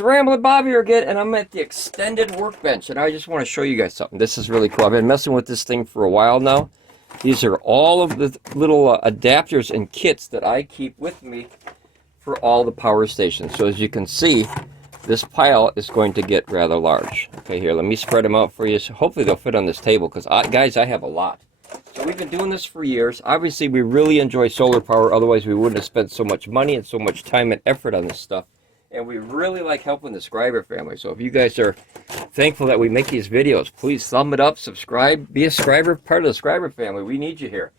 Ramblin Bob here again, and I'm at the extended workbench, and I just want to show you guys something. This is really cool. I've been messing with this thing for a while now. These are all of the little adapters and kits that I keep with me for all the power stations. So as you can see, this pile is going to get rather large. Okay, here, let me spread them out for you. So hopefully they'll fit on this table, because guys, I have a lot. So we've been doing this for years. Obviously, we really enjoy solar power. Otherwise, we wouldn't have spent so much money and so much time and effort on this stuff. And we really like helping the Scriber family. So if you guys are thankful that we make these videos, please thumb it up, subscribe, be a Scriber, part of the Scriber family. We need you here.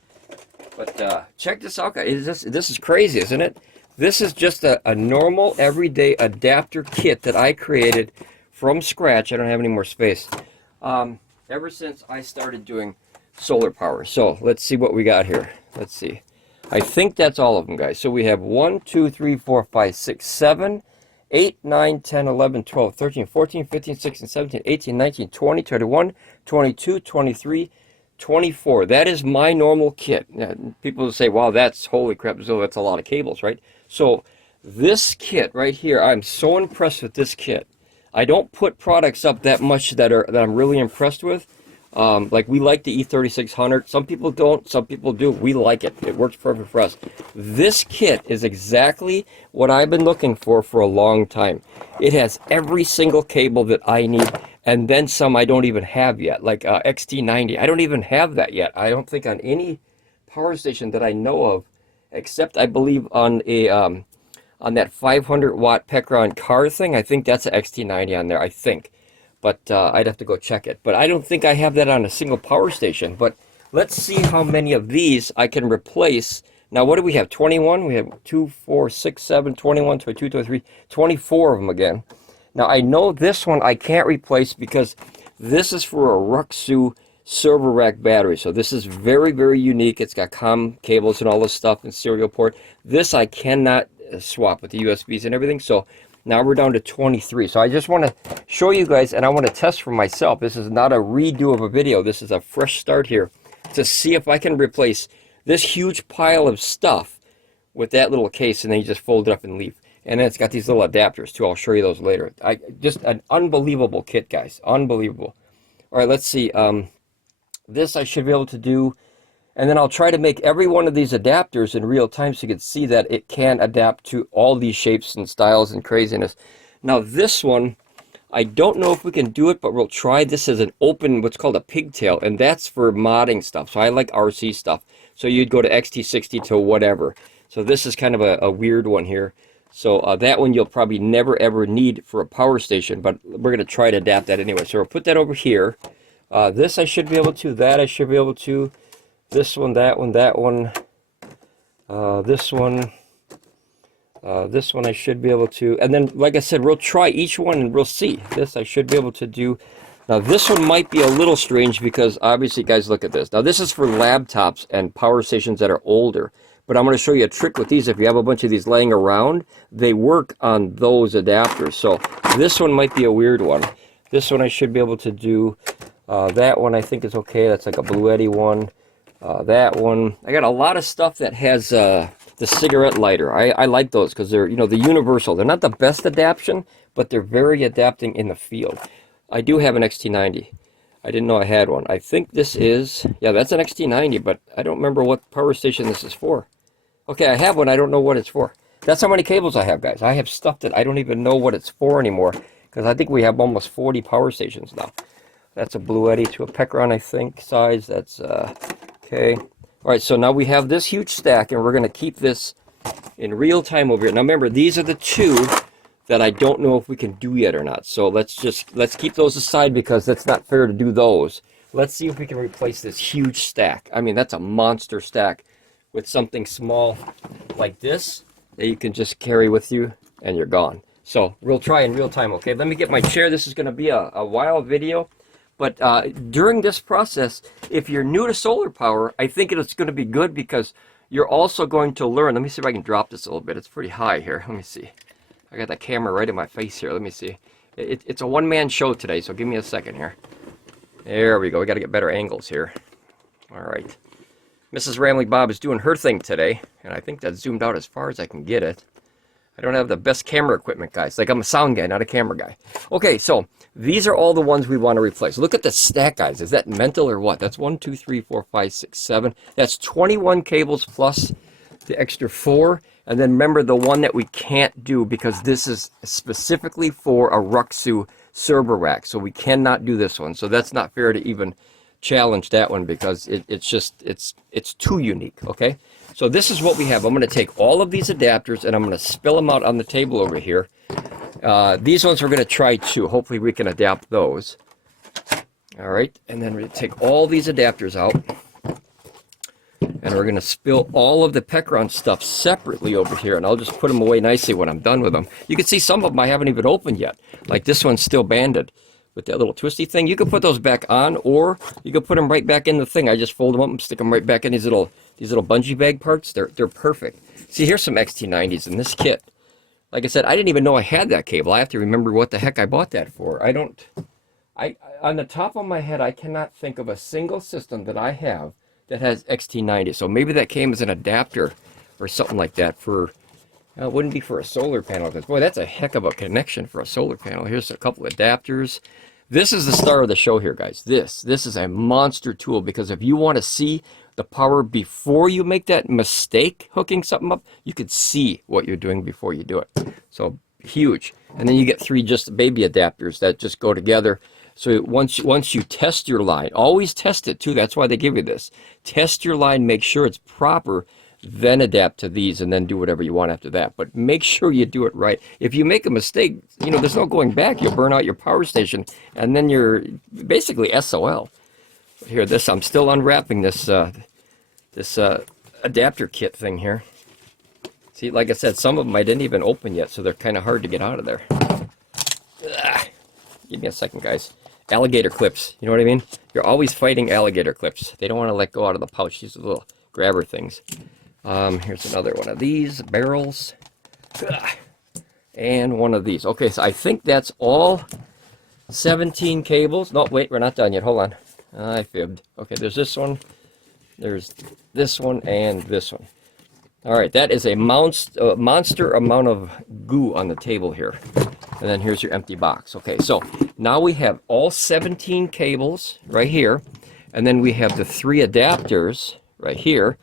But check this out, guys. This is crazy, isn't it? This is just a normal, everyday adapter kit that I created from scratch. I don't have any more space. Ever since I started doing solar power. So let's see what we got here. Let's see. I think that's all of them, guys. So we have 1, 2, 3, 4, 5, 6, 7, 8, 9, 10, 11, 12, 13, 14, 15, 16, 17, 18, 19, 20, 21, 22, 23, 24. That is my normal kit. People say, wow, that's, holy crap, Zilla, that's a lot of cables, right? So this kit right here, I'm so impressed with this kit. I don't put products up that much that I'm really impressed with. Like, we like the E3600. Some people don't, some people do. We like it. It works perfect for us. This kit is exactly what I've been looking for a long time. It has every single cable that I need, and then some I don't even have yet, like XT90. I don't even have that yet. I don't think on any power station that I know of, except I believe on a on that 500 watt Pecron car thing. I think that's an XT90 on there, I think. But I'd have to go check it. But I don't think I have that on a single power station. But let's see how many of these I can replace. Now, what do we have? 21? We have 2, 4, 6, 7, 21, 22, 23, 24 of them again. Now, I know this one I can't replace because this is for a RUIXU server rack battery. So this is very, very unique. It's got COM cables and all this stuff and serial port. This I cannot swap with the USBs and everything. So now we're down to 23. So I just want to show you guys, and I want to test for myself. This is not a redo of a video. This is a fresh start here to see if I can replace this huge pile of stuff with that little case, and then you just fold it up and leave. And then it's got these little adapters too. I'll show you those later. Just an unbelievable kit, guys. Unbelievable. All right, let's see. This I should be able to do. And then I'll try to make every one of these adapters in real time so you can see that it can adapt to all these shapes and styles and craziness. Now this one, I don't know if we can do it, but we'll try. This as an open, what's called a pigtail, and that's for modding stuff. So I like RC stuff. So you'd go to XT60 to whatever. So this is kind of a weird one here. So that one you'll probably never ever need for a power station, but we're going to try to adapt that anyway. So we'll put that over here. This I should be able to, that I should be able to. This one, that one, that one, this one I should be able to. And then, like I said, we'll try each one and we'll see. This I should be able to do. Now, this one might be a little strange because, obviously, guys, look at this. Now, this is for laptops and power stations that are older. But I'm going to show you a trick with these. If you have a bunch of these laying around, they work on those adapters. So this one might be a weird one. This one I should be able to do. That one I think is okay. That's like a Bluetti one. That one, I got a lot of stuff that has the cigarette lighter. I like those because they're, you know, the universal. They're not the best adaptation, but they're very adapting in the field. I do have an XT90. I didn't know I had one. I think this is, yeah, that's an XT90, but I don't remember what power station this is for. Okay, I have one. I don't know what it's for. That's how many cables I have, guys. I have stuff that I don't even know what it's for anymore because I think we have almost 40 power stations now. That's a Bluetti to a Pecron, I think, size. That's, okay. All right, so now we have this huge stack, and we're going to keep this in real time over here. Now, remember, these are the two that I don't know if we can do yet or not. So let's keep those aside because that's not fair to do those. Let's see if we can replace this huge stack. I mean, that's a monster stack with something small like this that you can just carry with you, and you're gone. So we'll try in real time, okay? Let me get my chair. This is going to be a wild video. But during this process, if you're new to solar power, I think it's going to be good because you're also going to learn. Let me see if I can drop this a little bit. It's pretty high here. Let me see. I got the camera right in my face here. Let me see. It's a one-man show today, so give me a second here. There we go. We got to get better angles here. All right. Mrs. Ramblin Bob is doing her thing today, and I think that's zoomed out as far as I can get it. I don't have the best camera equipment, guys. Like, I'm a sound guy, not a camera guy. Okay, so these are all the ones we want to replace. Look at the stack, guys. Is that mental or what? That's 1, 2, 3, 4, 5, 6, 7. That's 21 cables plus the extra 4. And then remember the one that we can't do because this is specifically for a RUIXU server rack. So we cannot do this one. So that's not fair to even challenge that one because it's too unique, okay? So this is what we have. I'm going to take all of these adapters and I'm going to spill them out on the table over here. These ones we're going to try too. Hopefully we can adapt those. All right, and then we're going to take all these adapters out. And we're going to spill all of the Pecron stuff separately over here. And I'll just put them away nicely when I'm done with them. You can see some of them I haven't even opened yet. Like this one's still banded with that little twisty thing. You can put those back on, or you can put them right back in the thing. I just fold them up and stick them right back in these little bungee bag parts. They're perfect. See, here's some XT90s in this kit. Like I said, I didn't even know I had that cable. I have to remember what the heck I bought that for. On the top of my head, I cannot think of a single system that I have that has XT90. So maybe that came as an adapter or something like that for, it wouldn't be for a solar panel. Because boy, that's a heck of a connection for a solar panel. Here's a couple adapters. This is the star of the show here, guys. This is a monster tool because if you want to see the power before you make that mistake hooking something up, you could see what you're doing before you do it. So huge. And then you get 3 just baby adapters that just go together. So once you test your line, always test it too. That's why they give you this. Test your line, make sure it's proper, then adapt to these and then do whatever you want after that. But make sure you do it right. If you make a mistake, there's no going back. You'll burn out your power station and then you're basically SOL. Here, I'm still unwrapping this adapter kit thing here. See, like I said, some of them I didn't even open yet, so they're kind of hard to get out of there. Ugh. Give me a second, guys. Alligator clips, you know what I mean? You're always fighting alligator clips. They don't want to let go out of the pouch. These are little grabber things. Here's another one of these barrels. Ugh. And one of these. Okay, so I think that's all 17 cables. No, wait, we're not done yet. Hold on. I fibbed. Okay, there's this one. There's this one and this one. All right, that is a monster amount of goo on the table here. And then here's your empty box. Okay, so now we have all 17 cables right here. And then we have the 3 adapters right here.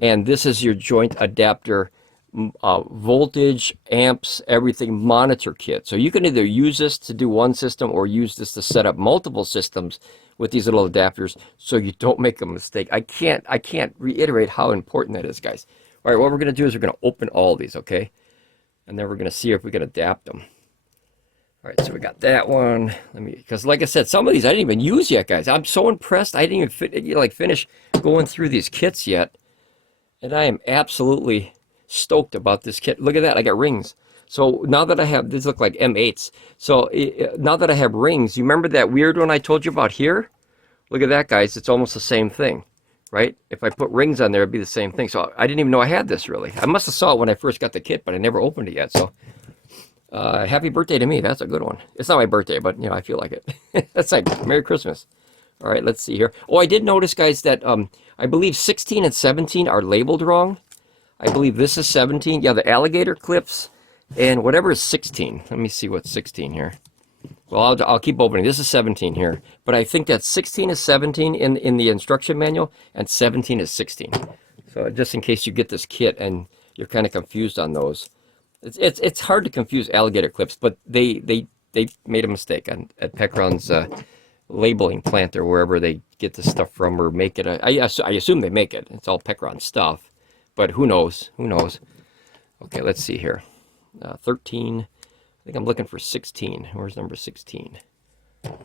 And this is your joint adapter voltage, amps, everything monitor kit. So you can either use this to do one system or use this to set up multiple systems with these little adapters so you don't make a mistake. I can't reiterate how important that is, guys. All right, what we're going to do is we're going to open all these, okay? And then we're going to see if we can adapt them. All right, so we got that one. Because like I said, some of these I didn't even use yet, guys. I'm so impressed. I didn't even finish going through these kits yet. And I am absolutely stoked about this kit. Look at that, I got rings. So now that I have, these look like M8s. So now that I have rings, you remember that weird one I told you about here? Look at that, guys. It's almost the same thing, right? If I put rings on there, it'd be the same thing. So I didn't even know I had this, really. I must have saw it when I first got the kit, but I never opened it yet. So happy birthday to me. That's a good one. It's not my birthday, but, I feel like it. That's like Merry Christmas. All right, let's see here. Oh, I did notice, guys, that I believe 16 and 17 are labeled wrong. I believe this is 17. Yeah, the alligator clips and whatever is 16. Let me see what's 16 here. Well, I'll keep opening. This is 17 here. But I think that 16 is 17 in the instruction manual and 17 is 16. So just in case you get this kit and you're kind of confused on those. It's hard to confuse alligator clips, but they made a mistake at Pecron's labeling plant or wherever they get this stuff from or make it. I assume they make it. It's all Pecron stuff. But who knows? Who knows? Okay, let's see here. 13. I think I'm looking for 16. Where's number 16? And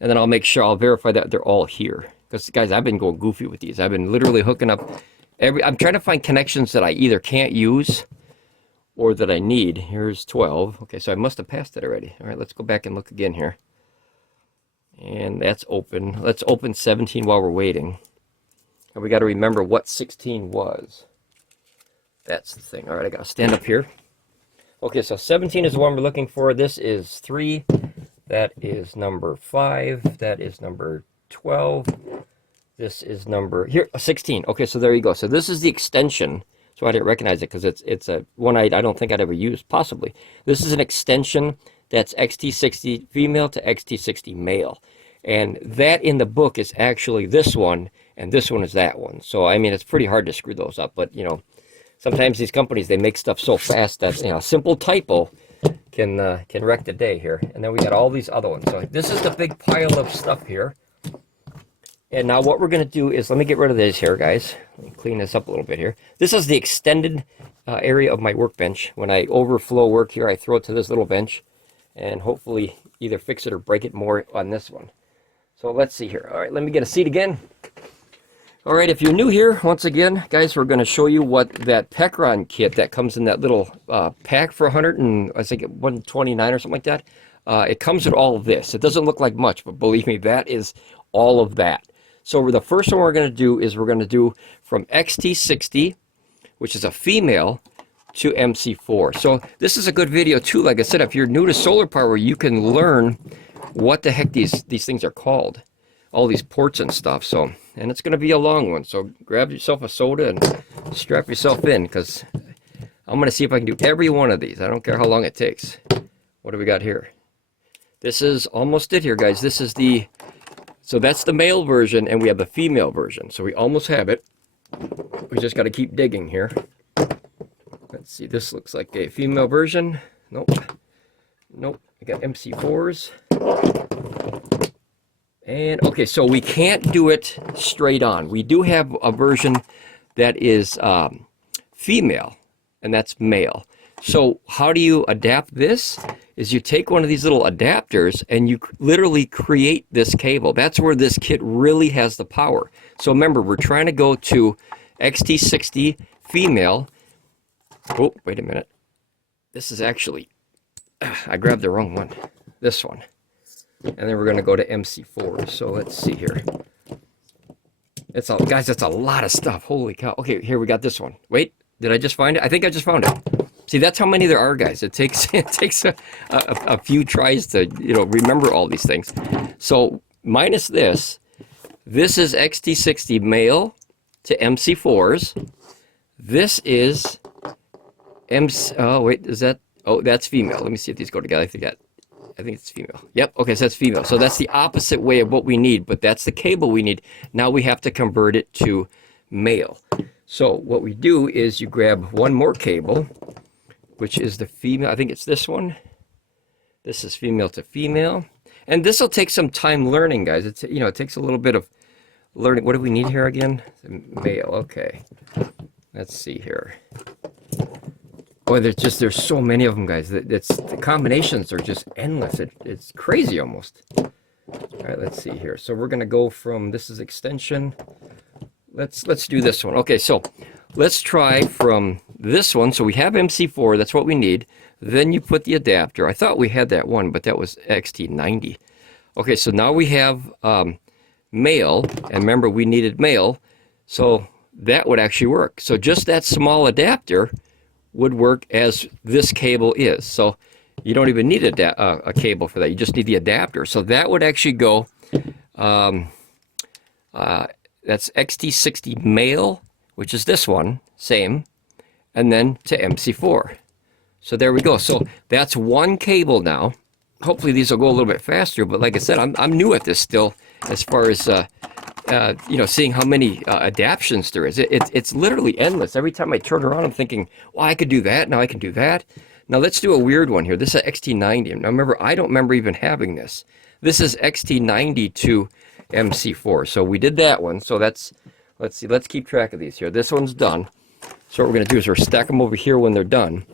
then I'll verify that they're all here. Because, guys, I've been going goofy with these. I've been literally hooking up I'm trying to find connections that I either can't use or that I need. Here's 12. Okay, so I must have passed it already. All right, let's go back and look again here. And that's open. Let's open 17 while we're waiting. And we got to remember what 16 was. That's the thing. All right, I got to stand up here. Okay, so 17 is the one we're looking for. This is 3. That is number 5. That is number 12. This is number, here, 16. Okay, so there you go. So this is the extension So I didn't recognize it because it's a one I don't think I'd ever use, possibly. This is an extension that's XT60 female to XT60 male. And that in the book is actually this one, and this one is that one. So, I mean, it's pretty hard to screw those up. But, you know, sometimes these companies, they make stuff so fast that, you know, a simple typo can wreck the day here. And then we got all these other ones. So this is the big pile of stuff here. And now what we're going to do is, let me get rid of this here, guys. Let me clean this up a little bit here. This is the extended area of my workbench. When I overflow work here, I throw it to this little bench and hopefully either fix it or break it more on this one. So let's see here. All right, let me get a seat again. All right, if you're new here, once again, guys, we're going to show you what that Pecron kit that comes in that little pack for 100 and I think 129 or something like that. It comes with all of this. It doesn't look like much, but believe me, that is all of that. So the first one we're going to do is we're going to do from XT60, which is a female, to MC4. So this is a good video too. Like I said, if you're new to solar power, you can learn what the heck these things are called, all these ports and stuff. So, and it's going to be a long one. So grab yourself a soda and strap yourself in, because I'm going to see if I can do every one of these. I don't care how long it takes. What do we got here? This is almost it here, guys. This is the, so that's the male version, and we have the female version. So we almost have it. We just got to keep digging here. Let's see, this looks like a female version. Nope. Nope. We got MC4s. And, okay, so we can't do it straight on. We do have a version that is female, and that's male. So how do you adapt this? Is you take one of these little adapters and you literally create this cable. That's where this kit really has the power. So remember, we're trying to go to XT60 female. Oh, wait a minute. This is actually, I grabbed the wrong one. This one. And then we're going to go to MC4. So let's see here. It's all, guys, that's a lot of stuff. Holy cow. Okay, here we got this one. Wait, did I just find it? I think I just found it. See, that's how many there are, guys. It takes a few tries to, you know, remember all these things. So minus this is XT60 male to MC4s. This is MC. Oh wait, is that? Oh, that's female. Let me see if these go together. I think it's female. Yep. Okay, so that's female. So that's the opposite way of what we need, but that's the cable we need. Now we have to convert it to male. So what we do is you grab one more cable, which is the female. I think it's this one. This is female to female. And this will take some time learning, guys. It's, you know, it takes a little bit of learning. What do we need here again? Male. Okay. Let's see here. Boy, there's so many of them, guys. The combinations are just endless. It's crazy almost. All right, let's see here. So we're gonna go from, this is extension. Let's do this one. Okay, so let's try from this one. So we have MC4, that's what we need. Then you put the adapter. I thought we had that one, but that was XT90. Okay, so now we have male, and remember we needed male, so that would actually work. So just that small adapter would work as this cable is. So you don't even need a cable for that. You just need the adapter. So that would actually go, that's XT60 male, which is this one, same, and then to MC4. So there we go. So that's one cable now. Hopefully these will go a little bit faster, but like I said, I'm new at this still, as far as you know, seeing how many adaptions there is. It's literally endless. Every time I turn around, I'm thinking, well, I could do that. Now I can do that. Now let's do a weird one here. This is XT90. Now remember, I don't remember even having this. This is XT90 to MC4. So we did that one. So that's, let's see, let's keep track of these here. This one's done. So what we're going to do is we're stack them over here when they're done,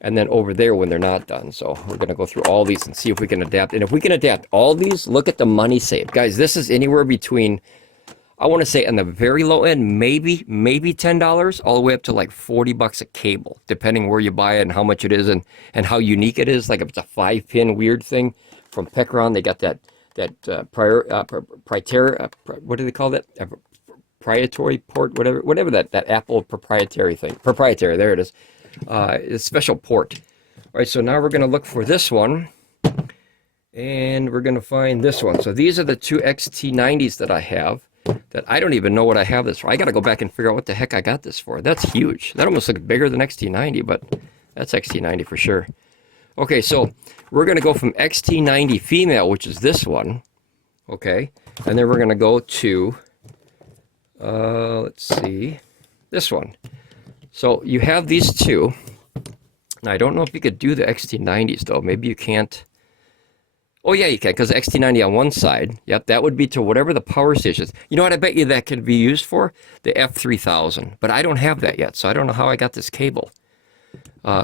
and then over there when they're not done. So we're going to go through all these and see if we can adapt. And if we can adapt all these, look at the money saved. Guys, this is anywhere between, I want to say on the very low end, maybe $10, all the way up to like 40 bucks a cable, depending where you buy it and how much it is and how unique it is. Like if it's a 5-pin weird thing from Pecron, they got that what do they call that? Proprietary port, whatever that Apple proprietary thing. Proprietary, there it is. It's special port. All right, so now we're going to look for this one, and we're going to find this one. So these are the two XT90s that I have. that I don't even know what I have this for. I got to go back and figure out what the heck I got this for. That's huge. That almost looks bigger than XT90, but that's XT90 for sure. Okay, so we're going to go from XT90 female, which is this one, okay, and then we're going to go to, let's see, this one. So you have these two. Now, I don't know if you could do the XT90s, though. Maybe you can't. Oh, yeah, you can, because XT90 on one side. Yep, that would be to whatever the power station is. You know what I bet you that could be used for? The F3000. But I don't have that yet, so I don't know how I got this cable.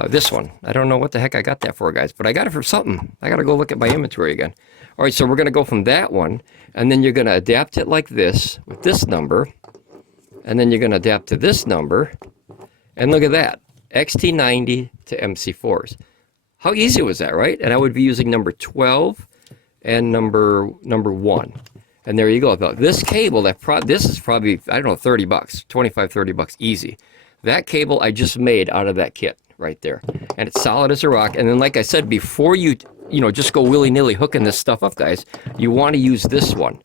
This one. I don't know what the heck I got that for, guys, but I got it for something. I got to go look at my inventory again. All right, so we're going to go from that one, and then you're going to adapt it like this with this number, and then you're going to adapt to this number, and look at that. XT90 to MC4s. How easy was that, right? And I would be using number 12 and number 1. And there you go. This cable, this is probably, I don't know, 30 bucks, 25, 30 bucks, easy. That cable I just made out of that kit right there. And it's solid as a rock. And then, like I said, before you just go willy-nilly hooking this stuff up, guys, you want to use this one.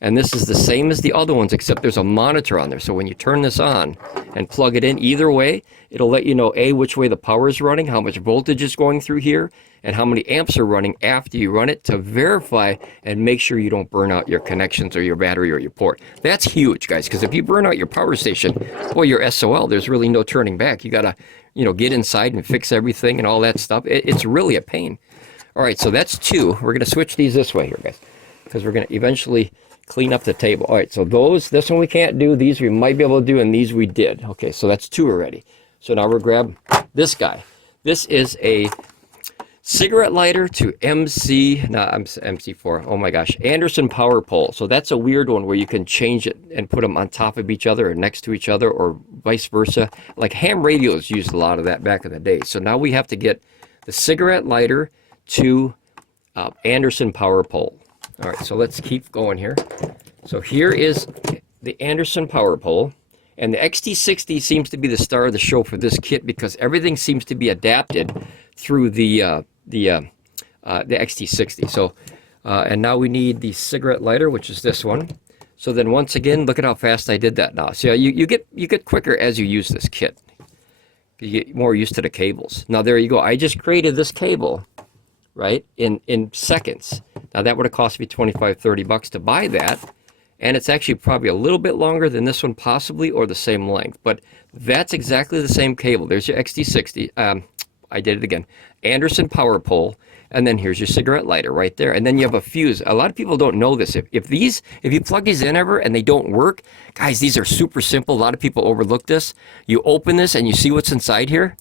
And this is the same as the other ones, except there's a monitor on there. So when you turn this on and plug it in either way, it'll let you know, A, which way the power is running, how much voltage is going through here, and how many amps are running after you run it to verify and make sure you don't burn out your connections or your battery or your port. That's huge, guys, because if you burn out your power station, boy, your SOL, there's really no turning back. You got to, get inside and fix everything and all that stuff. It's really a pain. All right, so that's 2. We're going to switch these this way here, guys, because we're going to eventually clean up the table. All right, so this one we can't do, these we might be able to do, and these we did. Okay, so that's 2 already. So now we'll grab this guy. This is a cigarette lighter to MC4. Oh my gosh, Anderson power pole. So that's a weird one where you can change it and put them on top of each other or next to each other or vice versa. Like ham radios used a lot of that back in the day. So now we have to get the cigarette lighter to Anderson power pole. All right, so let's keep going here. So here is the Anderson power pole, and the XT60 seems to be the star of the show for this kit because everything seems to be adapted through the XT60. So, and now we need the cigarette lighter, which is this one. So then once again, look at how fast I did that now. So you get quicker as you use this kit. You get more used to the cables. Now there you go. I just created this cable, right, in seconds. Now that would have cost me 25, 30 bucks to buy that, and it's actually probably a little bit longer than this one possibly, or the same length, but that's exactly the same cable. There's your XT60, I did it again, Anderson power pole, and then here's your cigarette lighter right there, and then you have a fuse. A lot of people don't know this. If you plug these in ever and they don't work, guys, these are super simple. A lot of people overlook this. You open this and you see what's inside here.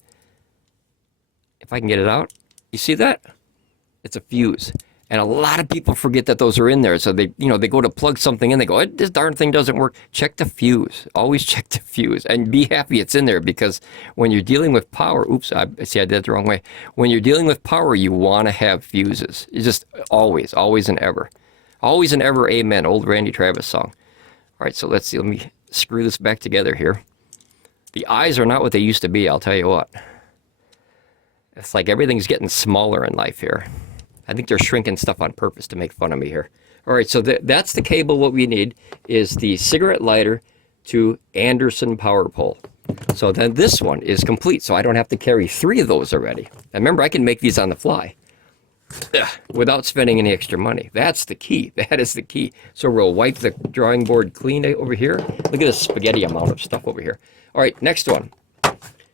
If I can get it out, you see that? It's a fuse. And a lot of people forget that those are in there. So they go to plug something in, they go, this darn thing doesn't work. Check the fuse. Always check the fuse. And be happy it's in there, because when you're dealing with power, oops, I did it the wrong way. When you're dealing with power, you want to have fuses. It's just always and ever. Always and ever, amen. Old Randy Travis song. All right, so let's see. Let me screw this back together here. The eyes are not what they used to be, I'll tell you what. It's like everything's getting smaller in life here. I think they're shrinking stuff on purpose to make fun of me here. All right, so that's the cable. What we need is the cigarette lighter to Anderson power pole. So then this one is complete, so I don't have to carry 3 of those already. And remember, I can make these on the fly without spending any extra money. That's the key. That is the key. So we'll wipe the drawing board clean over here. Look at this spaghetti amount of stuff over here. All right, next one.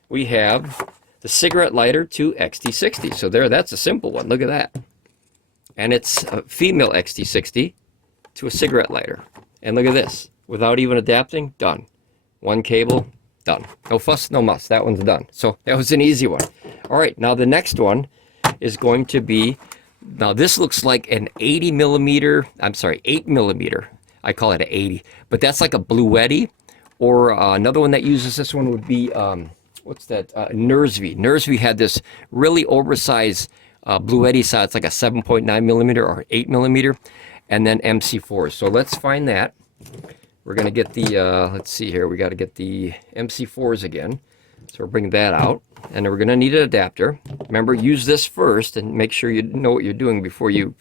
We have the cigarette lighter to XT60. So that's a simple one. Look at that. And it's a female XT60 to a cigarette lighter. And look at this. Without even adapting, done. One cable, done. No fuss, no muss. That one's done. So that was an easy one. All right, now the next one is going to be, now this looks like an 8 millimeter. I call it an 80. But that's like a Bluetti. Or another one that uses this one would be, what's that? NURSV. NURSV had this really oversized Bluetti size. It's like a 7.9 millimeter or 8 millimeter, and then MC4. So let's find that. We're going to get the, let's see here, we got to get the MC4s again. So we'll bring that out, and then we're going to need an adapter. Remember, use this first and make sure you know what you're doing before you,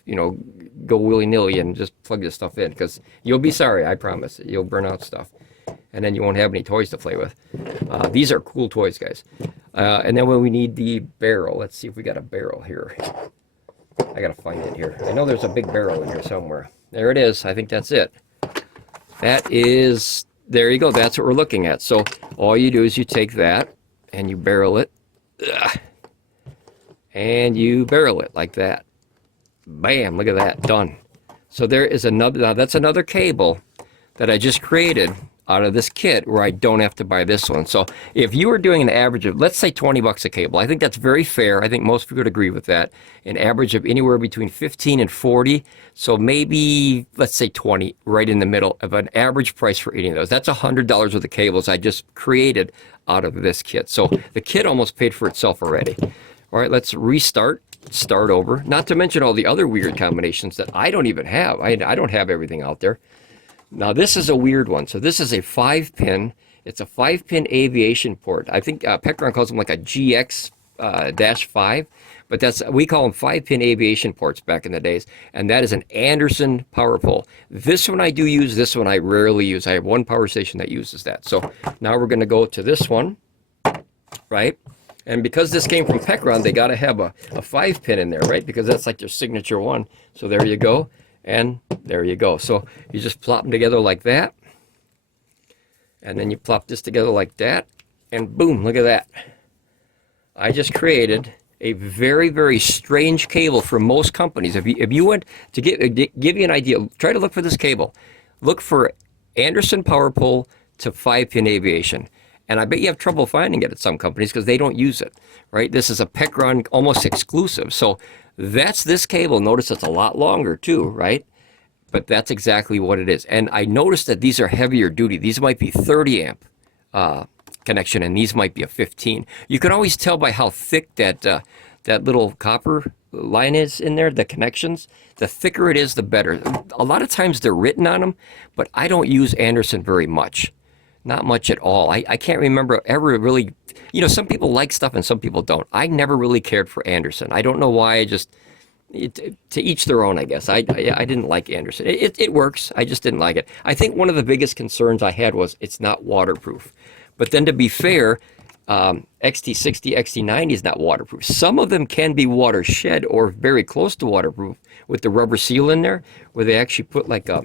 go willy-nilly and just plug this stuff in, because you'll be sorry, I promise. You'll burn out stuff. And then you won't have any toys to play with. These are cool toys, guys. And then when we need the barrel, let's see if we got a barrel here. I gotta find it here. I know there's a big barrel in here somewhere. There it is. I think that's it. That is, there you go. That's what we're looking at. So all you do is you take that and you barrel it. And you barrel it like that. Bam, look at that, done. So there is another, now that's another cable that I just created out of this kit where I don't have to buy this one. So if you were doing an average of, let's say 20 bucks a cable, I think that's very fair. I think most people would agree with that. An average of anywhere between 15 and 40. So maybe, let's say 20, right in the middle of an average price for any of those. That's $100 worth of cables I just created out of this kit. So the kit almost paid for itself already. All right, let's restart, start over. Not to mention all the other weird combinations that I don't even have. I don't have everything out there. Now this is a weird one. So this is a 5-pin. It's a 5-pin aviation port. I think Pecron calls them like a GX-5, but that's, we call them 5-pin aviation ports back in the days. And that is an Anderson power pole. This one I do use. This one I rarely use. I have one power station that uses that. So now we're going to go to this one, right? And because this came from Pecron, they got to have a 5-pin in there, right? Because that's like their signature one. So there you go. And there you go. So you just plop them together like that. And then you plop this together like that. And boom, look at that. I just created a very, very strange cable for most companies. If you went to give you an idea, try to look for this cable. Look for Anderson power pole to 5-pin aviation. And I bet you have trouble finding it at some companies because they don't use it, right? This is a Pecron almost exclusive. So that's this cable. Notice it's a lot longer too, right? But that's exactly what it is. And I noticed that these are heavier duty. These might be 30 amp connection, and these might be a 15. You can always tell by how thick that little copper line is in there, the connections. The thicker it is, the better. A lot of times they're written on them, but I don't use Anderson very much. Not much at all. I can't remember ever really, you know, some people like stuff and some people don't. I never really cared for Anderson. I don't know why. I just, to each their own, I guess. I didn't like Anderson. It works. I just didn't like it. I think one of the biggest concerns I had was it's not waterproof. But then to be fair, XT60, XT90 is not waterproof. Some of them can be watershed or very close to waterproof with the rubber seal in there, where they actually put like a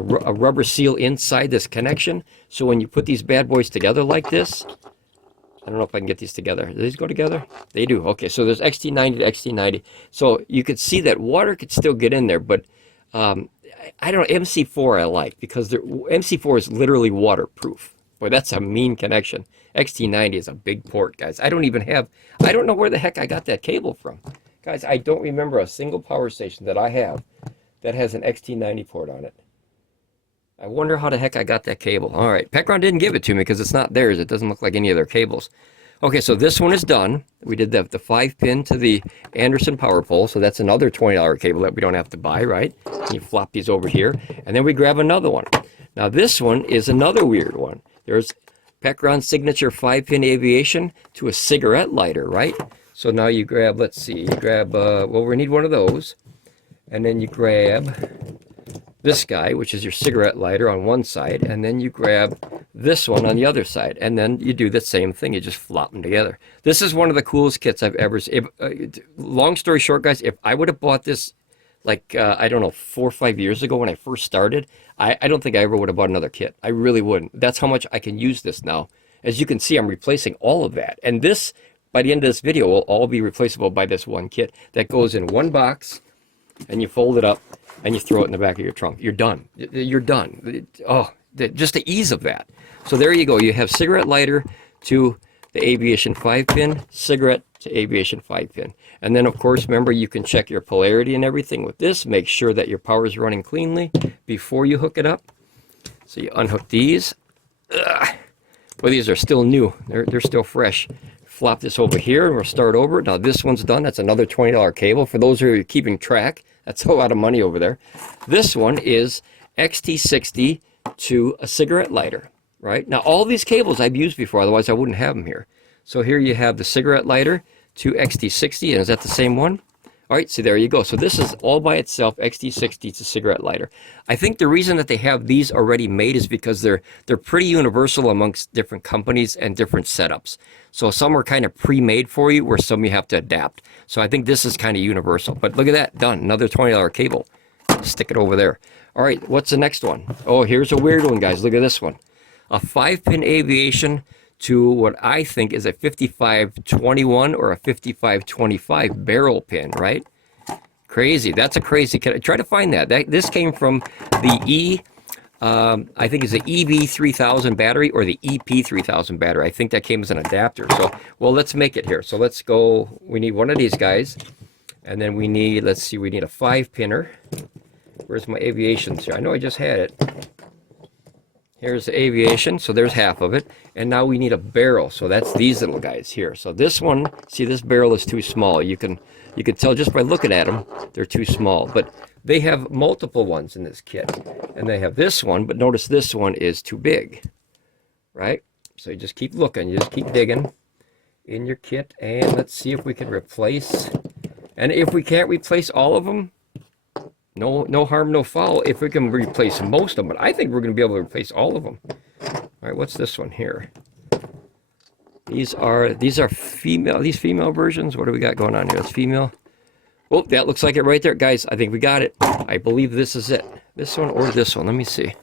rubber seal inside this connection. So when you put these bad boys together like this, I don't know if I can get these together. Do these go together? They do. Okay, so there's XT90 to XT90. So you could see that water could still get in there, but I don't know, MC4 I like, because MC4 is literally waterproof. Boy, that's a mean connection. XT90 is a big port, guys. I don't know where the heck I got that cable from. Guys, I don't remember a single power station that I have that has an XT90 port on it. I wonder how the heck I got that cable. All right, Pecron didn't give it to me because it's not theirs. It doesn't look like any of their cables. Okay, so this one is done. We did the 5-pin to the Anderson power pole, so that's another $20 cable that we don't have to buy, right? You flop these over here, and then we grab another one. Now this one is another weird one. There's Pecron's signature 5-pin aviation to a cigarette lighter, right? So now you grab, let's see, you grab, well, we need one of those. And then you grab this guy, which is your cigarette lighter on one side, and then you grab this one on the other side, and then you do the same thing. You just flop them together. This is one of the coolest kits I've ever seen. Long story short, guys, if I would have bought this, like, I don't know, 4 or 5 years ago when I first started, I don't think I ever would have bought another kit. I really wouldn't. That's how much I can use this now. As you can see, I'm replacing all of that. And this, by the end of this video, will all be replaceable by this one kit that goes in one box, and you fold it up, and you throw it in the back of your trunk. You're done. You're done. Oh, just the ease of that. So there you go. You have cigarette lighter to the aviation 5-pin, cigarette to aviation 5-pin. And then, of course, remember, you can check your polarity and everything with this. Make sure that your power is running cleanly before you hook it up. So you unhook these. Well, these are still new. They're still fresh. Flop this over here, and we'll start over. Now, this one's done. That's another $20 cable. For those who are keeping track, that's a lot of money over there. This one is XT60 to a cigarette lighter, right? Now, all these cables I've used before, otherwise I wouldn't have them here. So here you have the cigarette lighter to XT60, and is that the same one? All right, so there you go. So this is all by itself, XT60. It's a cigarette lighter. I think the reason that they have these already made is because they're pretty universal amongst different companies and different setups. So some are kind of pre-made for you, where some you have to adapt. So I think this is kind of universal. But look at that, done. Another $20 cable. Stick it over there. All right, what's the next one? Oh, here's a weird one, guys. Look at this one. A 5-pin aviation to what I think is a 5521 or a 5525 barrel pin, right? Crazy. That's a crazy. Try to find that. This came from the I think it's the EB3000 battery or the EP3000 battery. I think that came as an adapter. So, well, let's make it here. So let's go. We need one of these guys. And then we need, let's see, we need a 5-pinner. Where's my aviations here? I know I just had it. Here's the aviation, so there's half of it. And now we need a barrel, so that's these little guys here. So this one, see, this barrel is too small. You can tell just by looking at them, they're too small. But they have multiple ones in this kit. And they have this one, but notice this one is too big, right? So you just keep looking, you just keep digging in your kit, and let's see if we can replace. And if we can't replace all of them, no harm, no foul. If we can replace most of them, but I think we're going to be able to replace all of them. All right, what's this one here? These are female. These female versions. What do we got going on here? It's female. Oh, that looks like it right there, guys. I think we got it. I believe this is it. This one or this one. Let me see.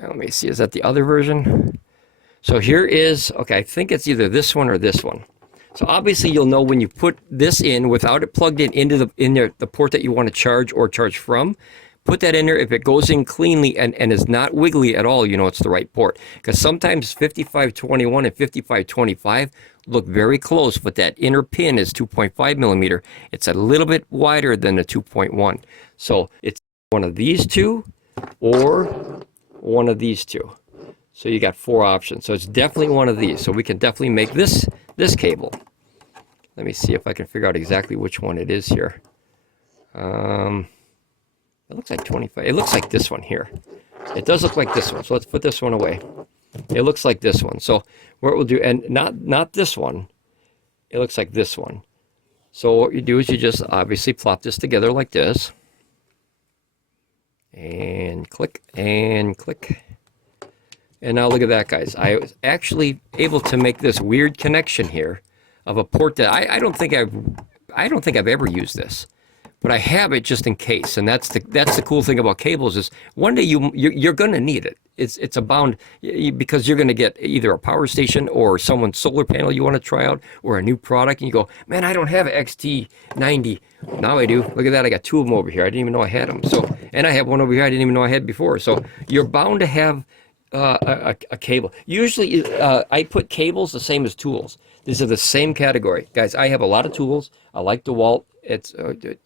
Let me see. Is that the other version? So here is. Okay, I think it's either this one or this one. So obviously you'll know when you put this in without it plugged into the port that you want to charge or charge from. Put that in there. If it goes in cleanly and is not wiggly at all, you know it's the right port. Because sometimes 5521 and 5525 look very close, but that inner pin is 2.5 millimeter. It's a little bit wider than the 2.1. So it's one of these two or one of these two. So you got 4 options. So it's definitely one of these. So we can definitely make this cable. Let me see if I can figure out exactly which one it is here. It looks like 25. It looks like this one here. It does look like this one. So let's put this one away. It looks like this one. So what we'll do, and not this one. It looks like this one. So what you do is you just obviously plop this together like this. And click and click. And now look at that, guys. I was actually able to make this weird connection here of a port that I don't think I've ever used this, but I have it just in case. And that's the cool thing about cables is one day you're going to need it. It's a bound because you're going to get either a power station or someone's solar panel you want to try out or a new product, and you go, man, I don't have an XT90. Now I do. Look at that. I got 2 of them over here. I didn't even know I had them. So, and I have one over here I didn't even know I had before. So you're bound to have a cable. Usually I put cables the same as tools. These are the same category. Guys, I have a lot of tools. I like DeWalt. It's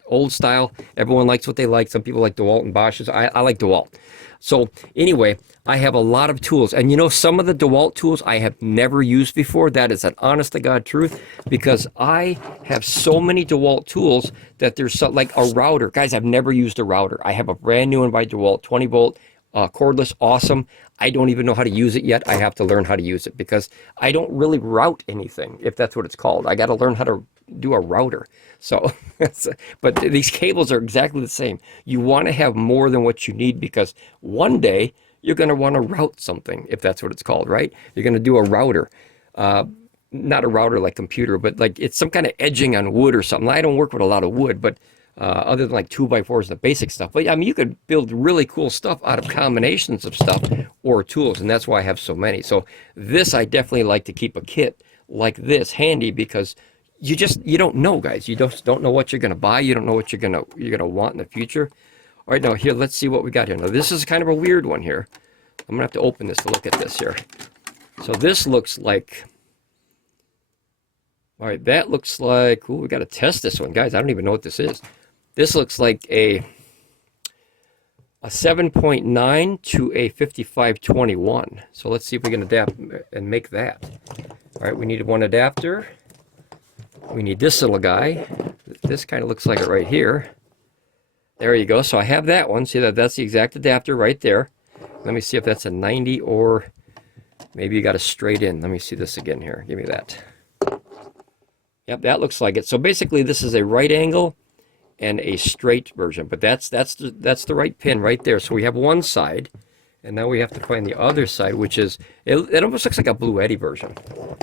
old style. Everyone likes what they like. Some people like DeWalt and Bosch's. I like DeWalt. So anyway, I have a lot of tools. And you know, some of the DeWalt tools I have never used before. That is an honest to God truth, because I have so many DeWalt tools that there's like a router. Guys, I've never used a router. I have a brand new one by DeWalt, 20 volt. Cordless, awesome. I don't even know how to use it yet. I have to learn how to use it because I don't really route anything, if that's what it's called. I got to learn how to do a router. So, but these cables are exactly the same. You want to have more than what you need because one day you're going to want to route something, if that's what it's called, right? You're going to do a router. Not a router like computer, but like it's some kind of edging on wood or something. I don't work with a lot of wood, but other than like 2x4s, the basic stuff. But I mean, you could build really cool stuff out of combinations of stuff or tools, and that's why I have so many. So this, I definitely like to keep a kit like this handy because you don't know, guys. You don't know what you're going to buy. You don't know what you're gonna want in the future. All right, now here, let's see what we got here. Now this is kind of a weird one here. I'm gonna have to open this to look at this here. So this looks like. All right, that looks like. Ooh, we got to test this one, guys. I don't even know what this is. This looks like a 7.9 to a 5521. So let's see if we can adapt and make that. All right, we need one adapter. We need this little guy. This kind of looks like it right here. There you go. So I have that one. See that's the exact adapter right there. Let me see if that's a 90 or maybe you got a straight in. Let me see this again here. Give me that. Yep, that looks like it. So basically, this is a right angle and a straight version, but that's the right pin right there. So we have one side, and now we have to find the other side, which is, it almost looks like a Blue Eddy version.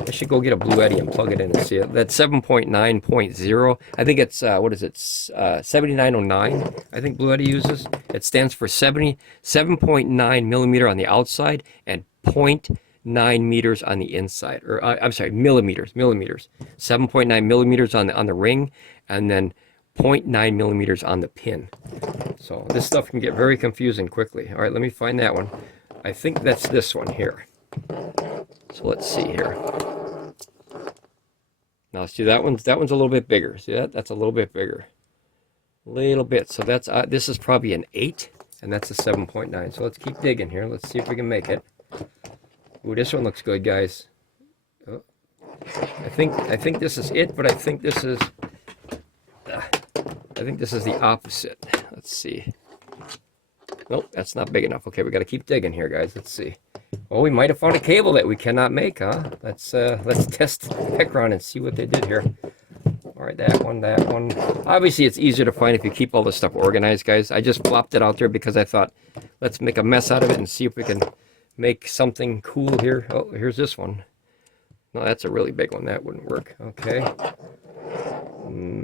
I should go get a Blue Eddy and plug it in and see it. That's 7.9.0. I think it's, what is it, 7909, I think Blue Eddy uses. It stands for 7.9 millimeter on the outside and 0.9 meters on the inside. Or, I'm sorry, millimeters. 7.9 millimeters on the ring, and then 0.9 millimeters on the pin. So this stuff can get very confusing quickly. All right, let me find that one. I think that's this one here. So let's see here. Now see, that one's a little bit bigger. See that? That's a little bit bigger. Little bit. So that's this is probably an 8, and that's a 7.9. So let's keep digging here. Let's see if we can make it. Ooh, this one looks good, guys. Oh. I think this is it, but I think this is the opposite. Let's see. Nope, that's not big enough. Okay, we got to keep digging here, guys. Let's see. Oh, we might have found a cable that we cannot make, huh? Let's test Pecron and see what they did here. All right, that one. Obviously, it's easier to find if you keep all this stuff organized, guys. I just flopped it out there because I thought, let's make a mess out of it and see if we can make something cool here. Oh, here's this one. No, that's a really big one. That wouldn't work. Okay.